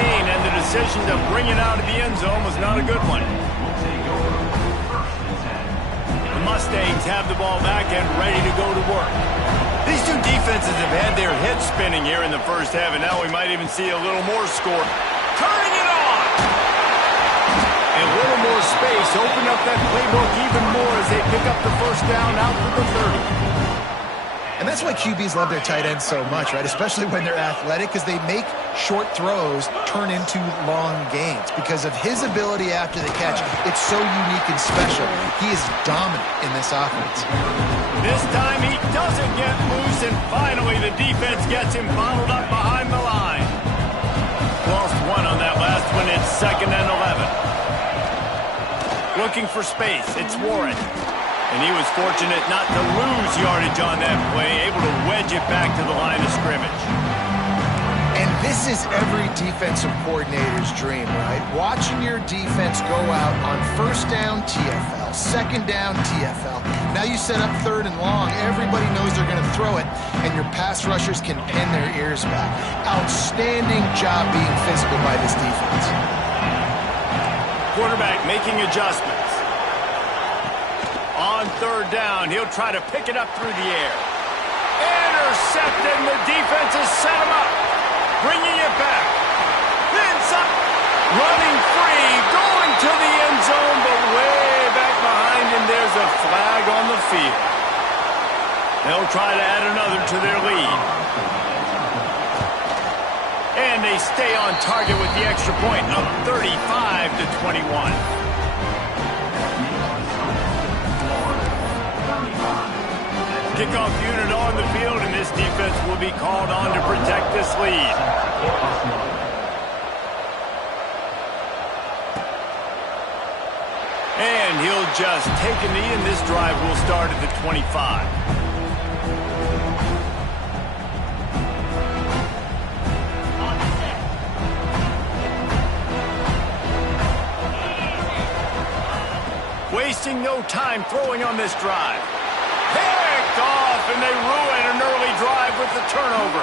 18, and the decision to bring it out of the end zone was not a good one. The Mustangs have the ball back and ready to go to work. These two defenses have had their heads spinning here in the first half, and now we might even see a little more score. Turning it on! And a little more space. Open up that playbook even more as they pick up the first down out to the 30. And that's why QBs love their tight ends so much, right? Especially when they're athletic, because they make short throws turn into long gains. Because of his ability after the catch, it's so unique and special. He is dominant in this offense. This time he doesn't get loose, and finally the defense gets him bottled up behind the line. Lost one on that last one. It's 2nd and 11. Looking for space. It's Warren. And he was fortunate not to lose yardage on that play, able to wedge it back to the line of scrimmage. And this is every defensive coordinator's dream, right? Watching your defense go out on 1st down, TFL, 2nd down, TFL. Now you set up 3rd and long. Everybody knows they're going to throw it, and your pass rushers can pin their ears back. Outstanding job being physical by this defense. Quarterback making adjustments. On 3rd down, he'll try to pick it up through the air. Intercepted, and the defense has set him up. Bringing it back. Then some. Running free, going to the end zone, but way back behind him, there's a flag on the field. They'll try to add another to their lead. And they stay on target with the extra point, up 35-21. Kickoff unit on the field, and this defense will be called on to protect this lead. And he'll just take a knee, and this drive will start at the 25. Wasting no time throwing on this drive. Picked off, and they ruin an early drive with the turnover.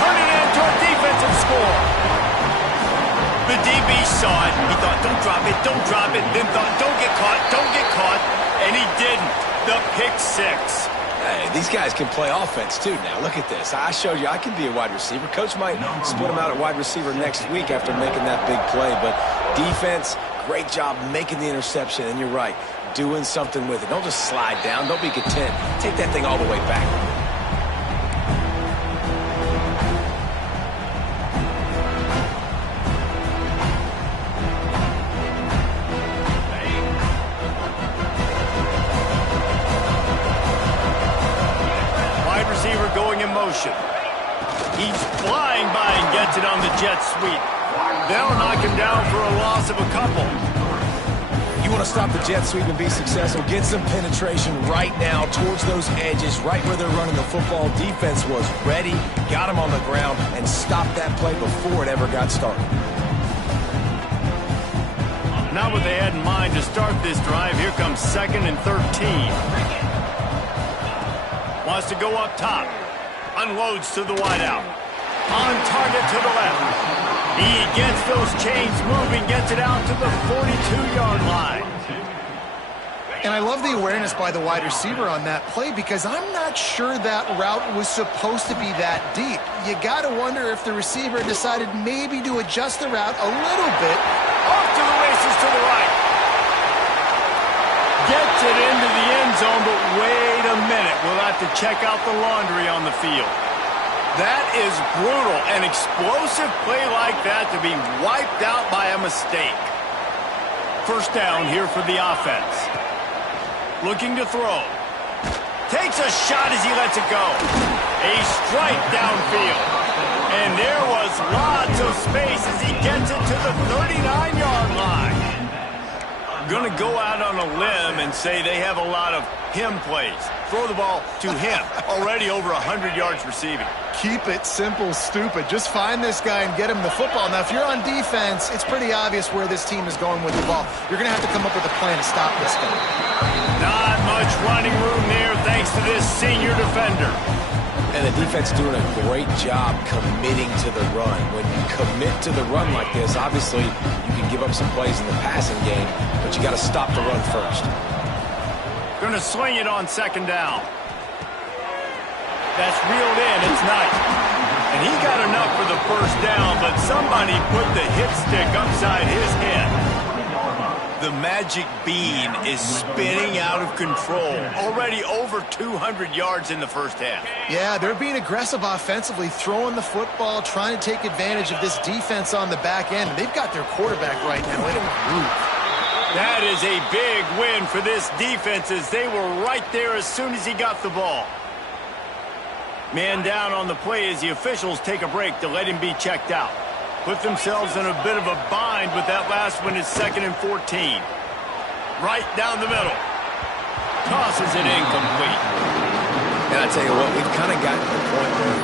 turn it into a defensive score. The DB saw it. He thought, don't drop it, don't drop it. Then thought, don't get caught. And he didn't. The pick six. Hey, these guys can play offense, too, now. Look at this. I showed you I can be a wide receiver. Coach might split him out at wide receiver next week after making that big play. But defense, great job making the interception. And you're right, doing something with it. Don't just slide down. Don't be content. Take that thing all the way back. Going in motion. He's flying by and gets it on the jet sweep. They'll knock him down for a loss of a couple. You want to stop the jet sweep and be successful, get some penetration right now towards those edges, right where they're running the football. Defense was ready, got him on the ground, and stopped that play before it ever got started. Not what they had in mind to start this drive. Here comes 2nd and 13. Wants to go up top. Unloads to the wideout. On target to the left. He gets those chains moving, gets it out to the 42-yard line. And I love the awareness by the wide receiver on that play because I'm not sure that route was supposed to be that deep. You got to wonder if the receiver decided maybe to adjust the route a little bit. Off to the races to the right. Gets it into the end zone, but wait a minute. We'll have to check out the laundry on the field. That is brutal. An explosive play like that to be wiped out by a mistake. First down here for the offense. Looking to throw. Takes a shot as he lets it go. A strike downfield. And there was lots of space as he gets it to the 39-yard line. Going to go out on a limb and say they have a lot of him plays. Throw the ball to him. Already over 100 yards receiving. Keep it simple, stupid. Just find this guy and get him the football. Now, if you're on defense, it's pretty obvious where this team is going with the ball. You're going to have to come up with a plan to stop this guy. Not much running room there thanks to this senior defender. And the defense doing a great job committing to the run. When you commit to the run like this, obviously you can give up some plays in the passing game, but you got to stop the run first. Going to swing it on 2nd down. That's reeled in. It's nice. And he got enough for the first down, but somebody put the hit stick upside his head. The magic bean is spinning out of control. Already over 200 yards in the first half. Yeah, they're being aggressive offensively, throwing the football, trying to take advantage of this defense on the back end. They've got their quarterback right now in a groove. That is a big win for this defense as they were right there as soon as he got the ball. Man down on the play as the officials take a break to let him be checked out. Put themselves in a bit of a bind, but that last one is 2nd and 14. Right down the middle. Tosses it incomplete. And I tell you what, we've kind of gotten to the point where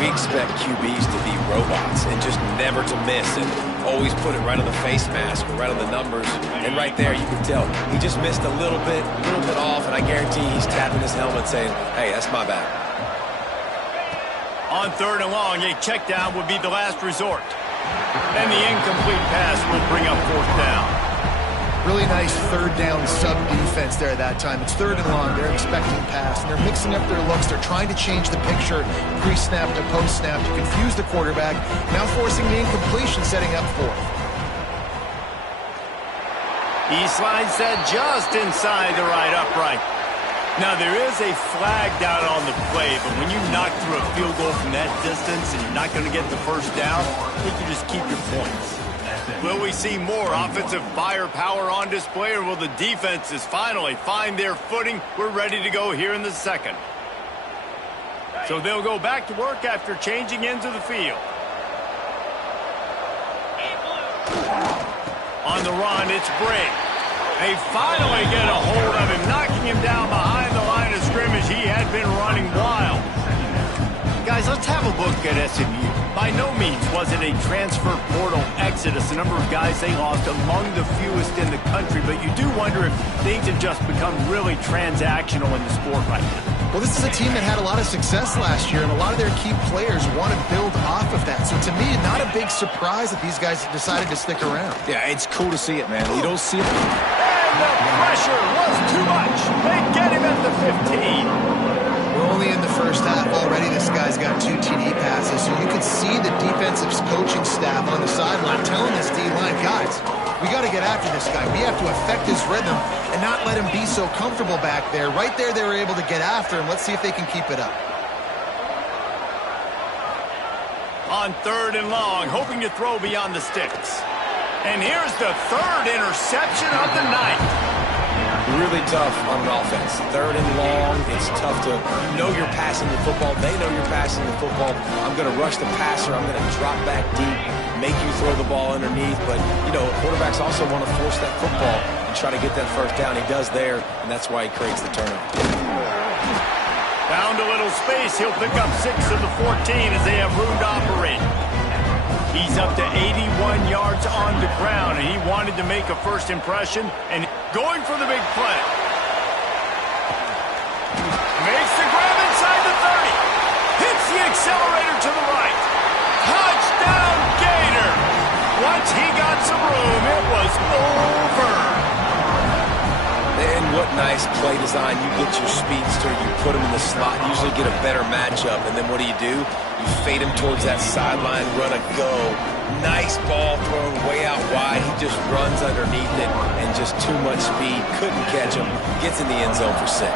we expect QBs to be robots and just never to miss and always put it right on the face mask or right on the numbers. And right there, you can tell he just missed a little bit off, and I guarantee he's tapping his helmet saying, hey, that's my bad. On 3rd and long, a check down would be the last resort. And the incomplete pass will bring up 4th down. Really nice 3rd down sub-defense there that time. It's 3rd and long. They're expecting pass, and they're mixing up their looks. They're trying to change the picture pre-snap to post-snap to confuse the quarterback, now forcing the incompletion, setting up 4th. He slides that just inside the right upright. Now, there is a flag down on the play, but when you knock through a field goal from that distance and you're not going to get the first down, you can just keep your points. Will we see more offensive firepower on display, or will the defenses finally find their footing? We're ready to go here in the 2nd. So they'll go back to work after changing into the field. On the run, it's Briggs. They finally get a hold of him, knocking him down behind the line of scrimmage. He had been running wild. Guys, let's have a look at SMU. By no means was it a transfer portal exodus. The number of guys they lost among the fewest in the country, but you do wonder if things have just become really transactional in the sport right now. Well, this is a team that had a lot of success last year, and a lot of their key players want to build off of that. So to me, not a big surprise that these guys decided to stick around. Yeah, it's cool to see it, man. You don't see it. And the pressure was too much. They get him at the 15. We're only in the first half. Already this guy's got 2 TD passes, so you can see the defensive coaching staff on the sideline telling this D-line, guys, we got to get after this guy. We have to affect his rhythm and not let him be so comfortable back there. Right there, they were able to get after him. Let's see if they can keep it up. On 3rd and long, hoping to throw beyond the sticks. And here's the 3rd interception of the night. Really tough on an offense. 3rd and long, it's tough to, you know you're passing the football. They know you're passing the football. I'm going to rush the passer. I'm going to drop back deep, make you throw the ball underneath. But, you know, quarterbacks also want to force that football and try to get that first down. He does there, and that's why he creates the turnover. Found a little space. He'll pick up 6 of the 14 as they have room to operate. He's up to 81 yards on the ground, and he wanted to make a first impression, and going for the big play. Makes the grab inside the 30. Hits the accelerator to the right. Touchdown, Gator. Once he got some room, it was over. And what nice play design. You get your speedster, you put him in the slot, usually get a better matchup, and then what do? You fade him towards that sideline, run a go. Nice ball thrown way out wide. He just runs underneath it and just too much speed. Couldn't catch him. Gets in the end zone for 6.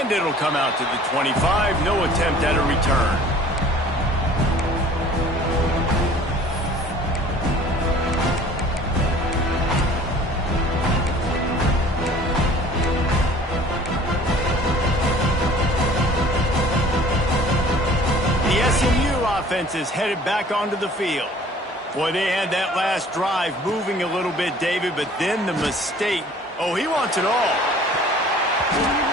And it'll come out to the 25. No attempt at a return. SMU offense is headed back onto the field. Boy, they had that last drive moving a little bit, David, but then the mistake. Oh, he wants it all.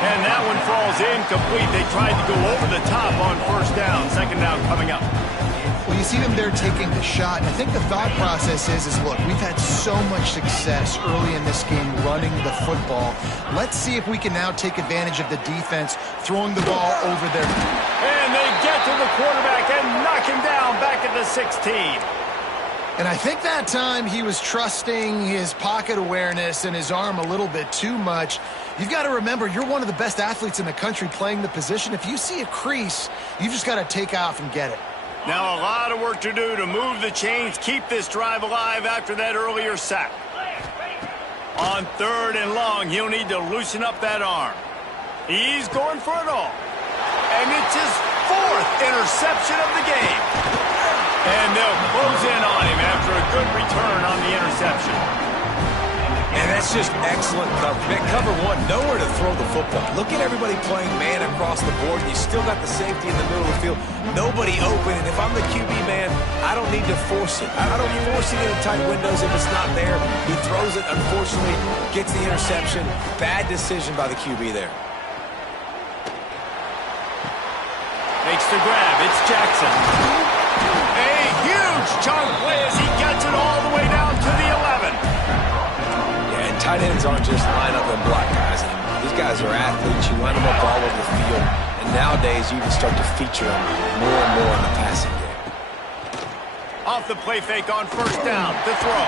And that one falls incomplete. They tried to go over the top on 1st down. 2nd down coming up. Well, you see them there taking the shot, and I think the thought process is look, we've had so much success early in this game running the football. Let's see if we can now take advantage of the defense throwing the ball over there. And they get to the quarterback and knock him down back at the 16. And I think that time he was trusting his pocket awareness and his arm a little bit too much. You've got to remember, you're one of the best athletes in the country playing the position. If you see a crease, you've just got to take off and get it. Now a lot of work to do to move the chains, keep this drive alive after that earlier sack. On 3rd and long, he'll need to loosen up that arm. He's going for it all. And it's his 4th interception of the game. And they'll close in on him after a good return on the interception. And that's just excellent coverage. Cover 1, nowhere to throw the football. Look at everybody playing man across the board. You still got the safety in the middle of the field. Nobody open. And if I'm the QB man, I don't need to force it. I don't force it into tight windows if it's not there. He throws it, unfortunately, gets the interception. Bad decision by the QB there. Makes the grab. It's Jackson. A huge chunk play as he gets it all the way down to the 11. Tight ends aren't just line up and block guys anymore. These guys are athletes. You line them up all over the field. And nowadays, you can start to feature them more and more in the passing game. Off the play fake on 1st down. The throw.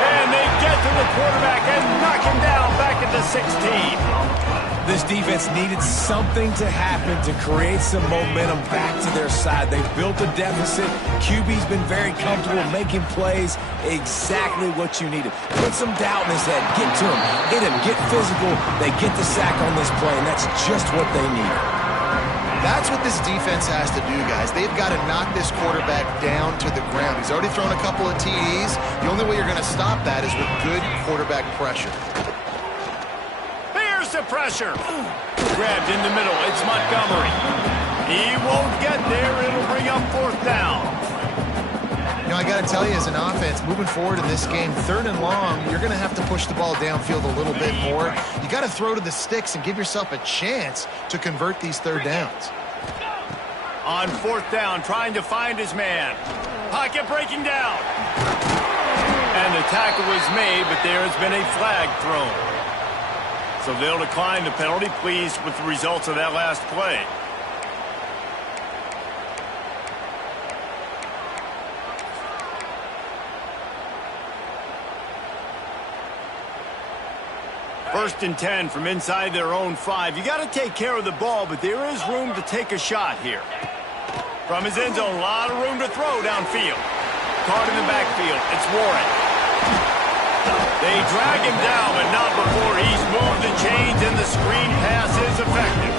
And they get to the quarterback and knock him down back at the 16. This defense needed something to happen to create some momentum back to their side. They've built a deficit. QB's been very comfortable making plays. Exactly what you needed. Put some doubt in his head. Get to him. Hit him. Get physical. They get the sack on this play, and that's just what they need. That's what this defense has to do, guys. They've got to knock this quarterback down to the ground. He's already thrown a couple of TDs. The only way you're going to stop that is with good quarterback pressure. The pressure. Grabbed in the middle. It's Montgomery. He won't get there. It'll bring up 4th down. You know, I got to tell you, as an offense, moving forward in this game, 3rd and long, you're going to have to push the ball downfield a little bit more. You got to throw to the sticks and give yourself a chance to convert these 3rd downs. On 4th down, trying to find his man. Pocket breaking down. And the tackle was made, but there has been a flag thrown. So they'll decline the penalty, pleased with the results of that last play. First and 10 from inside their own 5. You got to take care of the ball, but there is room to take a shot here. From his end zone, a lot of room to throw downfield. Caught in the backfield. It's Warren. They drag him down, but not before he's moved the chains, and the screen pass is effective.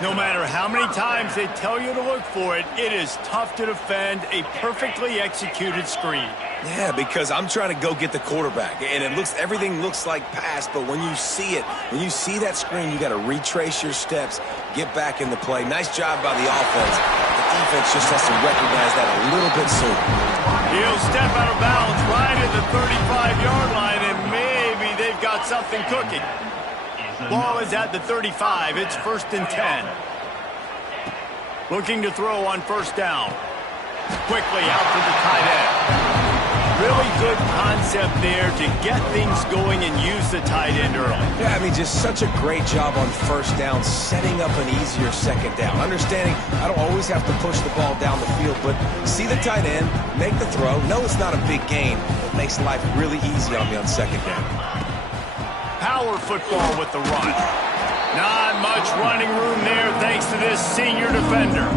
No matter how many times they tell you to look for it, it is tough to defend a perfectly executed screen. Yeah, because I'm trying to go get the quarterback, and everything looks like pass, but when you see it, when you see that screen, you got to retrace your steps, get back in the play. Nice job by the offense. The defense just has to recognize that a little bit sooner. He'll step out of bounds right at the 35-yard line, and maybe they've got something cooking. Ball is at the 35. It's first and 10. Looking to throw on first down. Quickly out to the tight end. Really good concept there to get things going and use the tight end early. Yeah, I mean, just such a great job on first down, setting up an easier second down. Understanding I don't always have to push the ball down the field, but see the tight end, make the throw. No, it's not a big gain. It makes life really easy on me on second down. Power football with the run. Not much running room there thanks to this senior defender.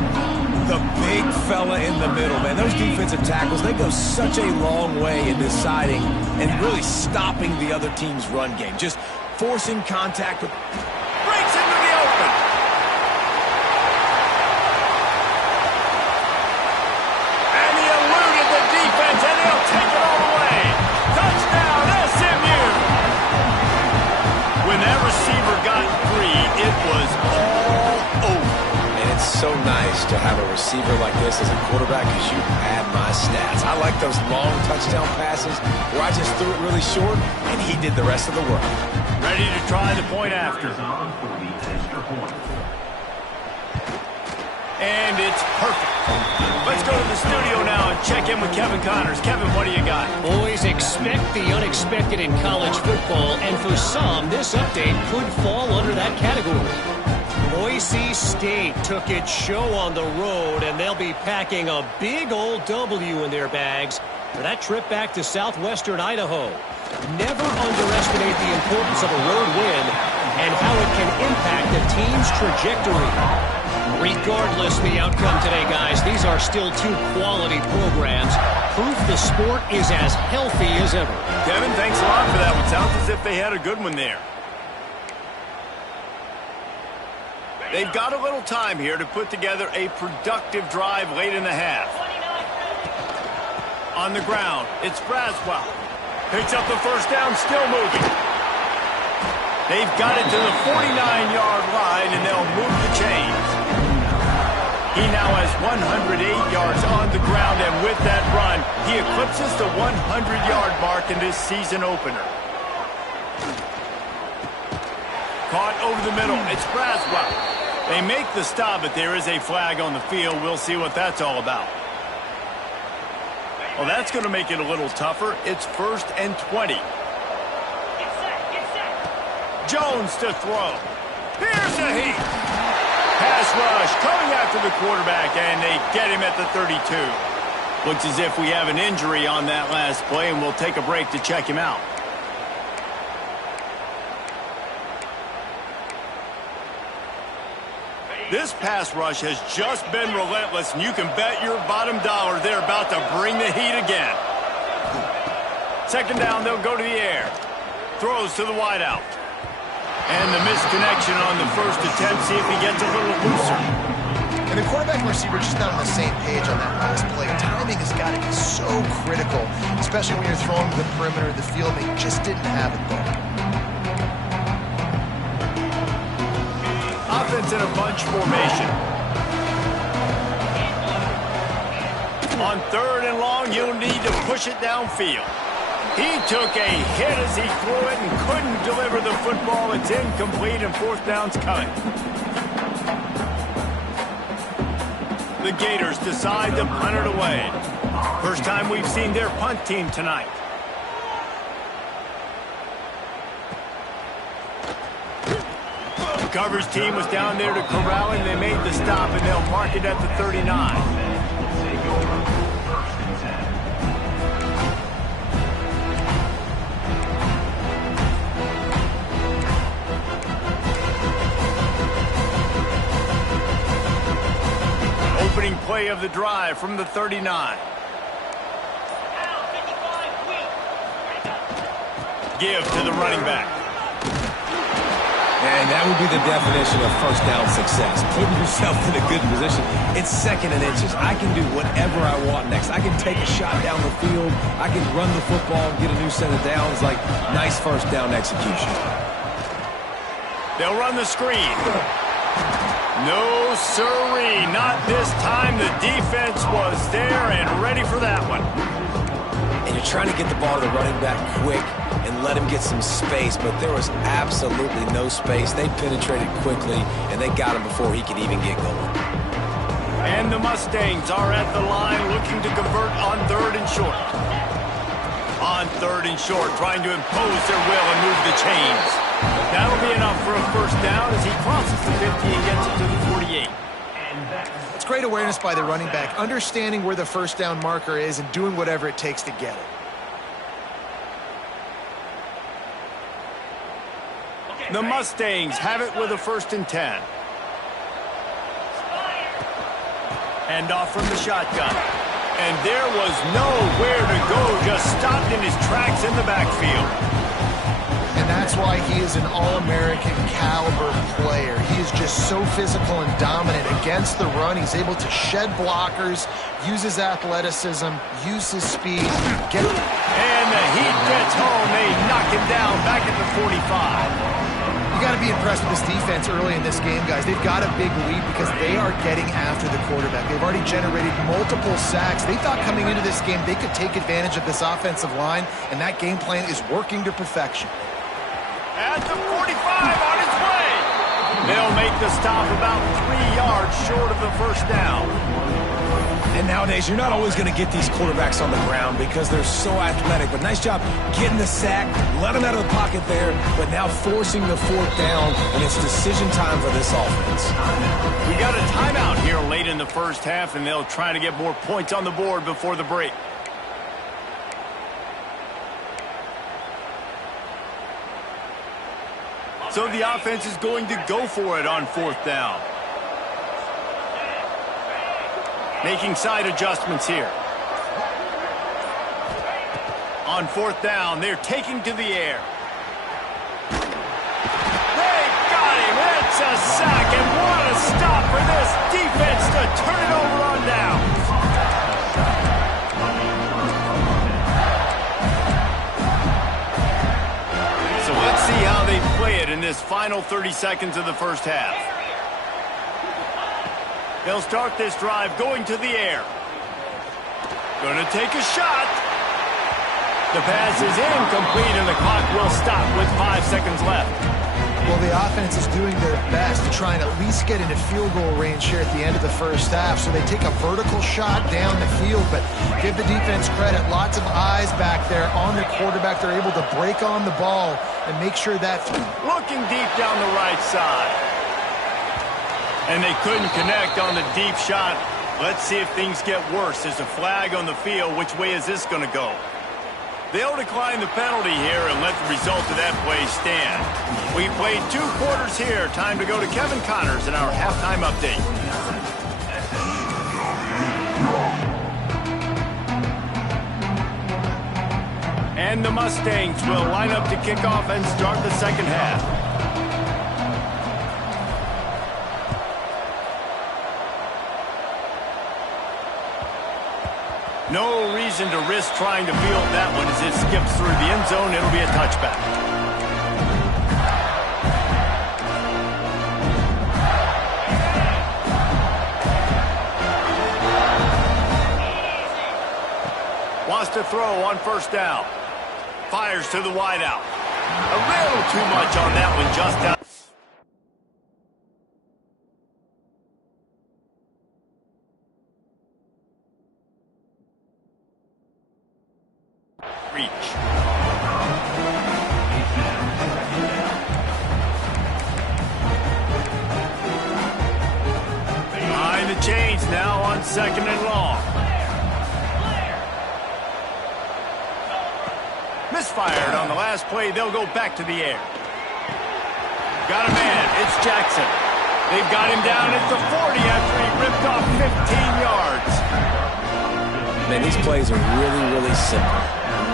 The big fella in the middle, man. Those defensive tackles, they go such a long way in deciding and really stopping the other team's run game. Just forcing contact with... Breaks into the open. And he eluded the defense, and he'll take it all the way. Touchdown, SMU. When that receiver got free, it was all over. It's so nice to have a receiver like this as a quarterback because you pad my stats. I like those long touchdown passes where I just threw it really short and he did the rest of the work. Ready to try the point after. And it's perfect. Let's go to the studio now and check in with Kevin Connors. Kevin, what do you got? Boys, expect the unexpected in college football, and for some, this update could fall under that category. Boise State took its show on the road, and they'll be packing a big old W in their bags for that trip back to southwestern Idaho. Never underestimate the importance of a road win and how it can impact a team's trajectory. Regardless the outcome today, guys, these are still two quality programs. Proof the sport is as healthy as ever. Kevin, thanks a lot for that one. Sounds as if they had a good one there. They've got a little time here to put together a productive drive late in the half. On the ground, it's Braswell. Picks up the first down, still moving. They've got it to the 49-yard line, and they'll move the chains. He now has 108 yards on the ground, and with that run, he eclipses the 100-yard mark in this season opener. Caught over the middle. It's Braswell. They make the stop, but there is a flag on the field. We'll see what that's all about. Well, that's going to make it a little tougher. It's first and 20. Jones to throw. Here's the heat. Pass rush coming after the quarterback, and they get him at the 32. Looks as if we have an injury on that last play, and we'll take a break to check him out. This pass rush has just been relentless, and you can bet your bottom dollar they're about to bring the heat again. Second down, they'll go to the air. Throws to the wideout. And the misconnection on the first attempt. See if he gets a little looser. And the quarterback and receiver just not on the same page on that last play. Timing has got to be so critical, especially when you're throwing to the perimeter of the field. They just didn't have it there. Offense in a bunch formation. On third and long, you'll need to push it downfield. He took a hit as he threw it and couldn't deliver the football. It's incomplete, and fourth down's coming. The Gators decide to punt it away. First time we've seen their punt team tonight. The coverage team was down there to corral him. They made the stop, and they'll mark it at the 39. Opening play of the drive from the 39. Give to the running back. And that would be the definition of first down success. Putting yourself in a good position. It's second and inches. I can do whatever I want next. I can take a shot down the field. I can run the football and get a new set of downs. Like, nice first down execution. They'll run the screen. No, sirree. Not this time. The defense was there and ready for that one. And you're trying to get the ball to the running back quick and let him get some space, but there was absolutely no space. They penetrated quickly, and they got him before he could even get going. And the Mustangs are at the line looking to convert on 3rd and short. On 3rd and short, trying to impose their will and move the chains. That'll be enough for a first down as he crosses the 50 and gets it to the 48. It's great awareness by the running back, understanding where the first down marker is and doing whatever it takes to get it. The Mustangs have it with a 1st and 10. Hand off from the shotgun. And there was nowhere to go, just stopped in his tracks in the backfield. And that's why he is an all-American caliber player. He is just so physical and dominant against the run. He's able to shed blockers, use his athleticism, use his speed. And the heat gets home. They knock him down back at the 45. You got to be impressed with this defense early in this game, guys. They've got a big lead because they are getting after the quarterback. They've already generated multiple sacks. They thought coming into this game they could take advantage of this offensive line, and that game plan is working to perfection. At the 45, on his way. They'll make the stop about 3 yards short of the first down. And nowadays, you're not always going to get these quarterbacks on the ground because they're so athletic. But nice job getting the sack, let them out of the pocket there, but now forcing the 4th down, and it's decision time for this offense. We got a timeout here late in the first half, and they'll try to get more points on the board before the break. So the offense is going to go for it on 4th down. Making side adjustments here. On 4th down, they're taking to the air. They got him. It's a sack, and what a stop for this defense to turn it over on down. So let's see how they play it in this final 30 seconds of the first half. They'll start this drive going to the air. Going to take a shot. The pass is incomplete, and the clock will stop with 5 seconds left. Well, the offense is doing their best to try and at least get into field goal range here at the end of the first half. So they take a vertical shot down the field, but give the defense credit. Lots of eyes back there on the quarterback. They're able to break on the ball and make sure that... Looking deep down the right side. And they couldn't connect on the deep shot. Let's see if things get worse. There's a flag on the field. Which way is this going to go? They'll decline the penalty here and let the result of that play stand. We played 2 quarters here. Time to go to Kevin Connors in our halftime update. And the Mustangs will line up to kick off and start the second half. No reason to risk trying to field that one as it skips through the end zone. It'll be a touchback. Wants to throw on 1st down. Fires to the wideout. A little too much on that one just out. reach. Behind the chains now on 2nd and long. Misfired on the last play. They'll go back to the air. Got a man. It's Jackson. They've got him down at the 40 after he ripped off 15 yards. Man, these plays are really, really simple.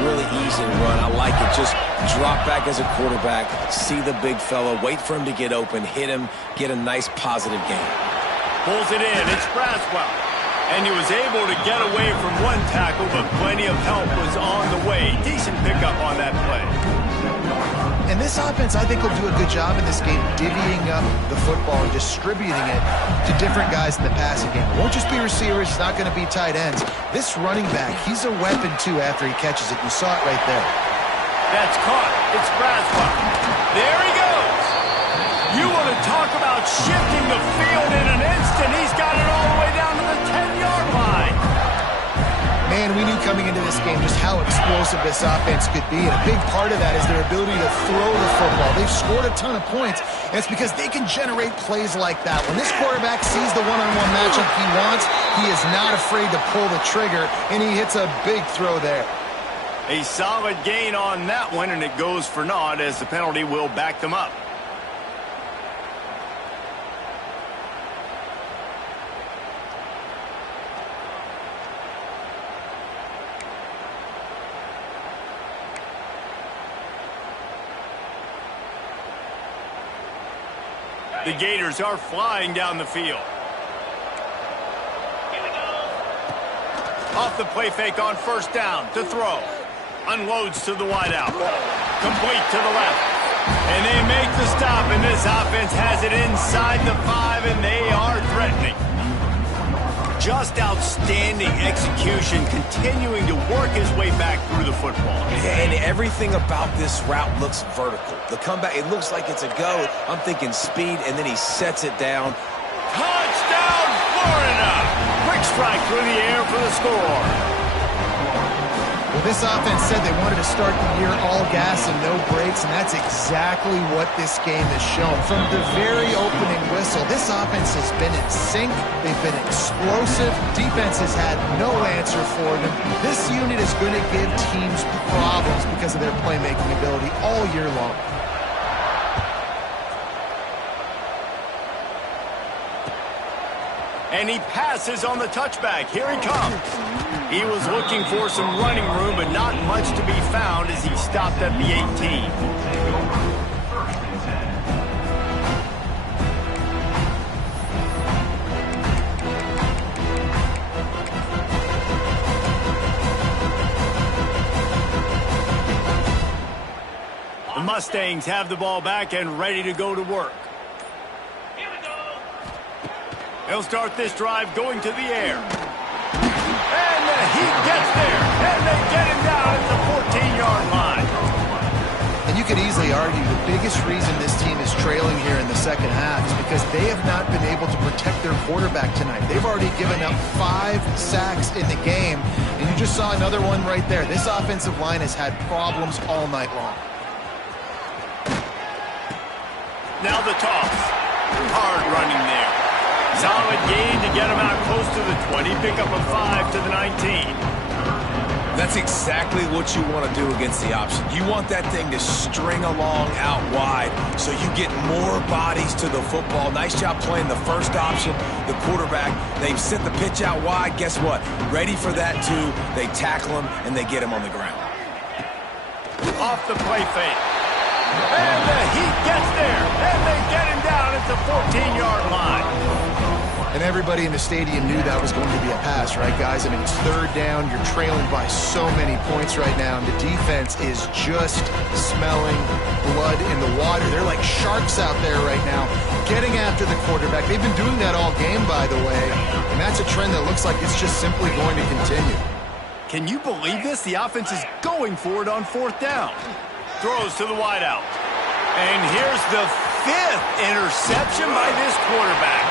Really easy to run. I like it. Just drop back as a quarterback, see the big fella, wait for him to get open, hit him, get a nice positive gain. Pulls it in. It's Braswell. And he was able to get away from one tackle, but plenty of help was on the way. Decent pickup on that play. And this offense, I think, will do a good job in this game divvying up the football and distributing it to different guys in the passing game. It won't just be receivers. It's not going to be tight ends. This running back, he's a weapon, too, after he catches it. You saw it right there. That's caught. It's Braswell. There he goes. You want to talk about shifting the field in an instant. He's got it all the way down to the 10-yard line. Man, we knew coming into this game just how explosive this offense could be, and a big part of that is their ability to throw the football. They've scored a ton of points, and it's because they can generate plays like that. When this quarterback sees the one-on-one matchup he wants, he is not afraid to pull the trigger, and he hits a big throw there. A solid gain on that one, and it goes for naught as the penalty will back them up. The Gators are flying down the field. Off the play fake on 1st down to throw. Unloads to the wideout. Complete to the left. And they make the stop, and this offense has it inside the 5, and they are threatening. Just outstanding execution, continuing to work his way back through the football. And everything about this route looks vertical. The comeback, it looks like it's a go. I'm thinking speed, and then he sets it down. Touchdown, Florida! Quick strike through the air for the score. Well, this offense said they wanted to start the year all gas and no brakes, and that's exactly what this game has shown. From the very opening whistle, this offense has been in sync. They've been explosive. Defense has had no answer for them. This unit is going to give teams problems because of their playmaking ability all year long. And he passes on the touchback. Here he comes. He was looking for some running room, but not much to be found as he stopped at the 18. The Mustangs have the ball back and ready to go to work. They'll start this drive going to the air. And he gets there. And they get him down at the 14-yard line. And you could easily argue the biggest reason this team is trailing here in the second half is because they have not been able to protect their quarterback tonight. They've already given up 5 sacks in the game, and you just saw another one right there. This offensive line has had problems all night long. Now the toss. Hard running there. Solid gain to get him out close to the 20. Pick up a 5 to the 19. That's exactly what you want to do against the option. You want that thing to string along out wide so you get more bodies to the football. Nice job playing the first option, the quarterback. They've sent the pitch out wide. Guess what? Ready for that, too. They tackle him, and they get him on the ground. Off the play fake. And he gets there. And they get him down at the 14-yard line. And everybody in the stadium knew that was going to be a pass, right, guys? I mean, it's 3rd down. You're trailing by so many points right now, and the defense is just smelling blood in the water. They're like sharks out there right now, getting after the quarterback. They've been doing that all game, by the way, and that's a trend that looks like it's just simply going to continue. Can you believe this? The offense is going for it on 4th down. Throws to the wideout. And here's the 5th interception by this quarterback.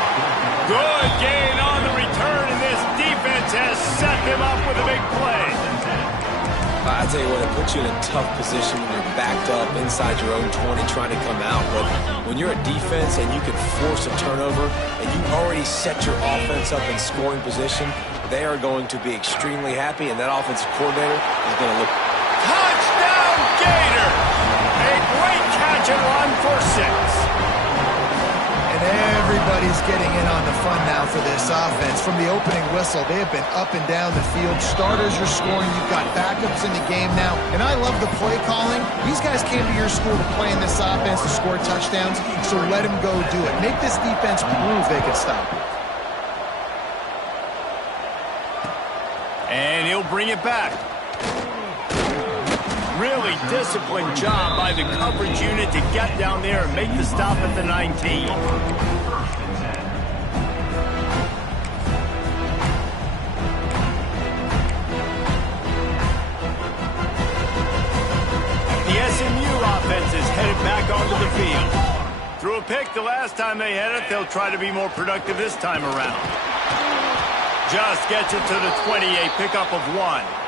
Good gain on the return, and this defense has set them up with a big play. I tell you what, it puts you in a tough position when you're backed up inside your own 20 trying to come out. But when you're a defense and you can force a turnover and you already set your offense up in scoring position, they are going to be extremely happy, and that offensive coordinator is going to look. Touchdown, Gator! A great catch and run for 6. And everybody's getting in on the fun now for this offense. From the opening whistle, they have been up and down the field. Starters are scoring. You've got backups in the game now. And I love the play calling. These guys came to your school to play in this offense to score touchdowns, so let them go do it. Make this defense prove they can stop it. And he'll bring it back. Really disciplined job by the coverage unit to get down there and make the stop at the 19. The SMU offense is headed back onto the field. Threw a pick the last time they had it. They'll try to be more productive this time around. Just gets it to the 28, pickup of 1.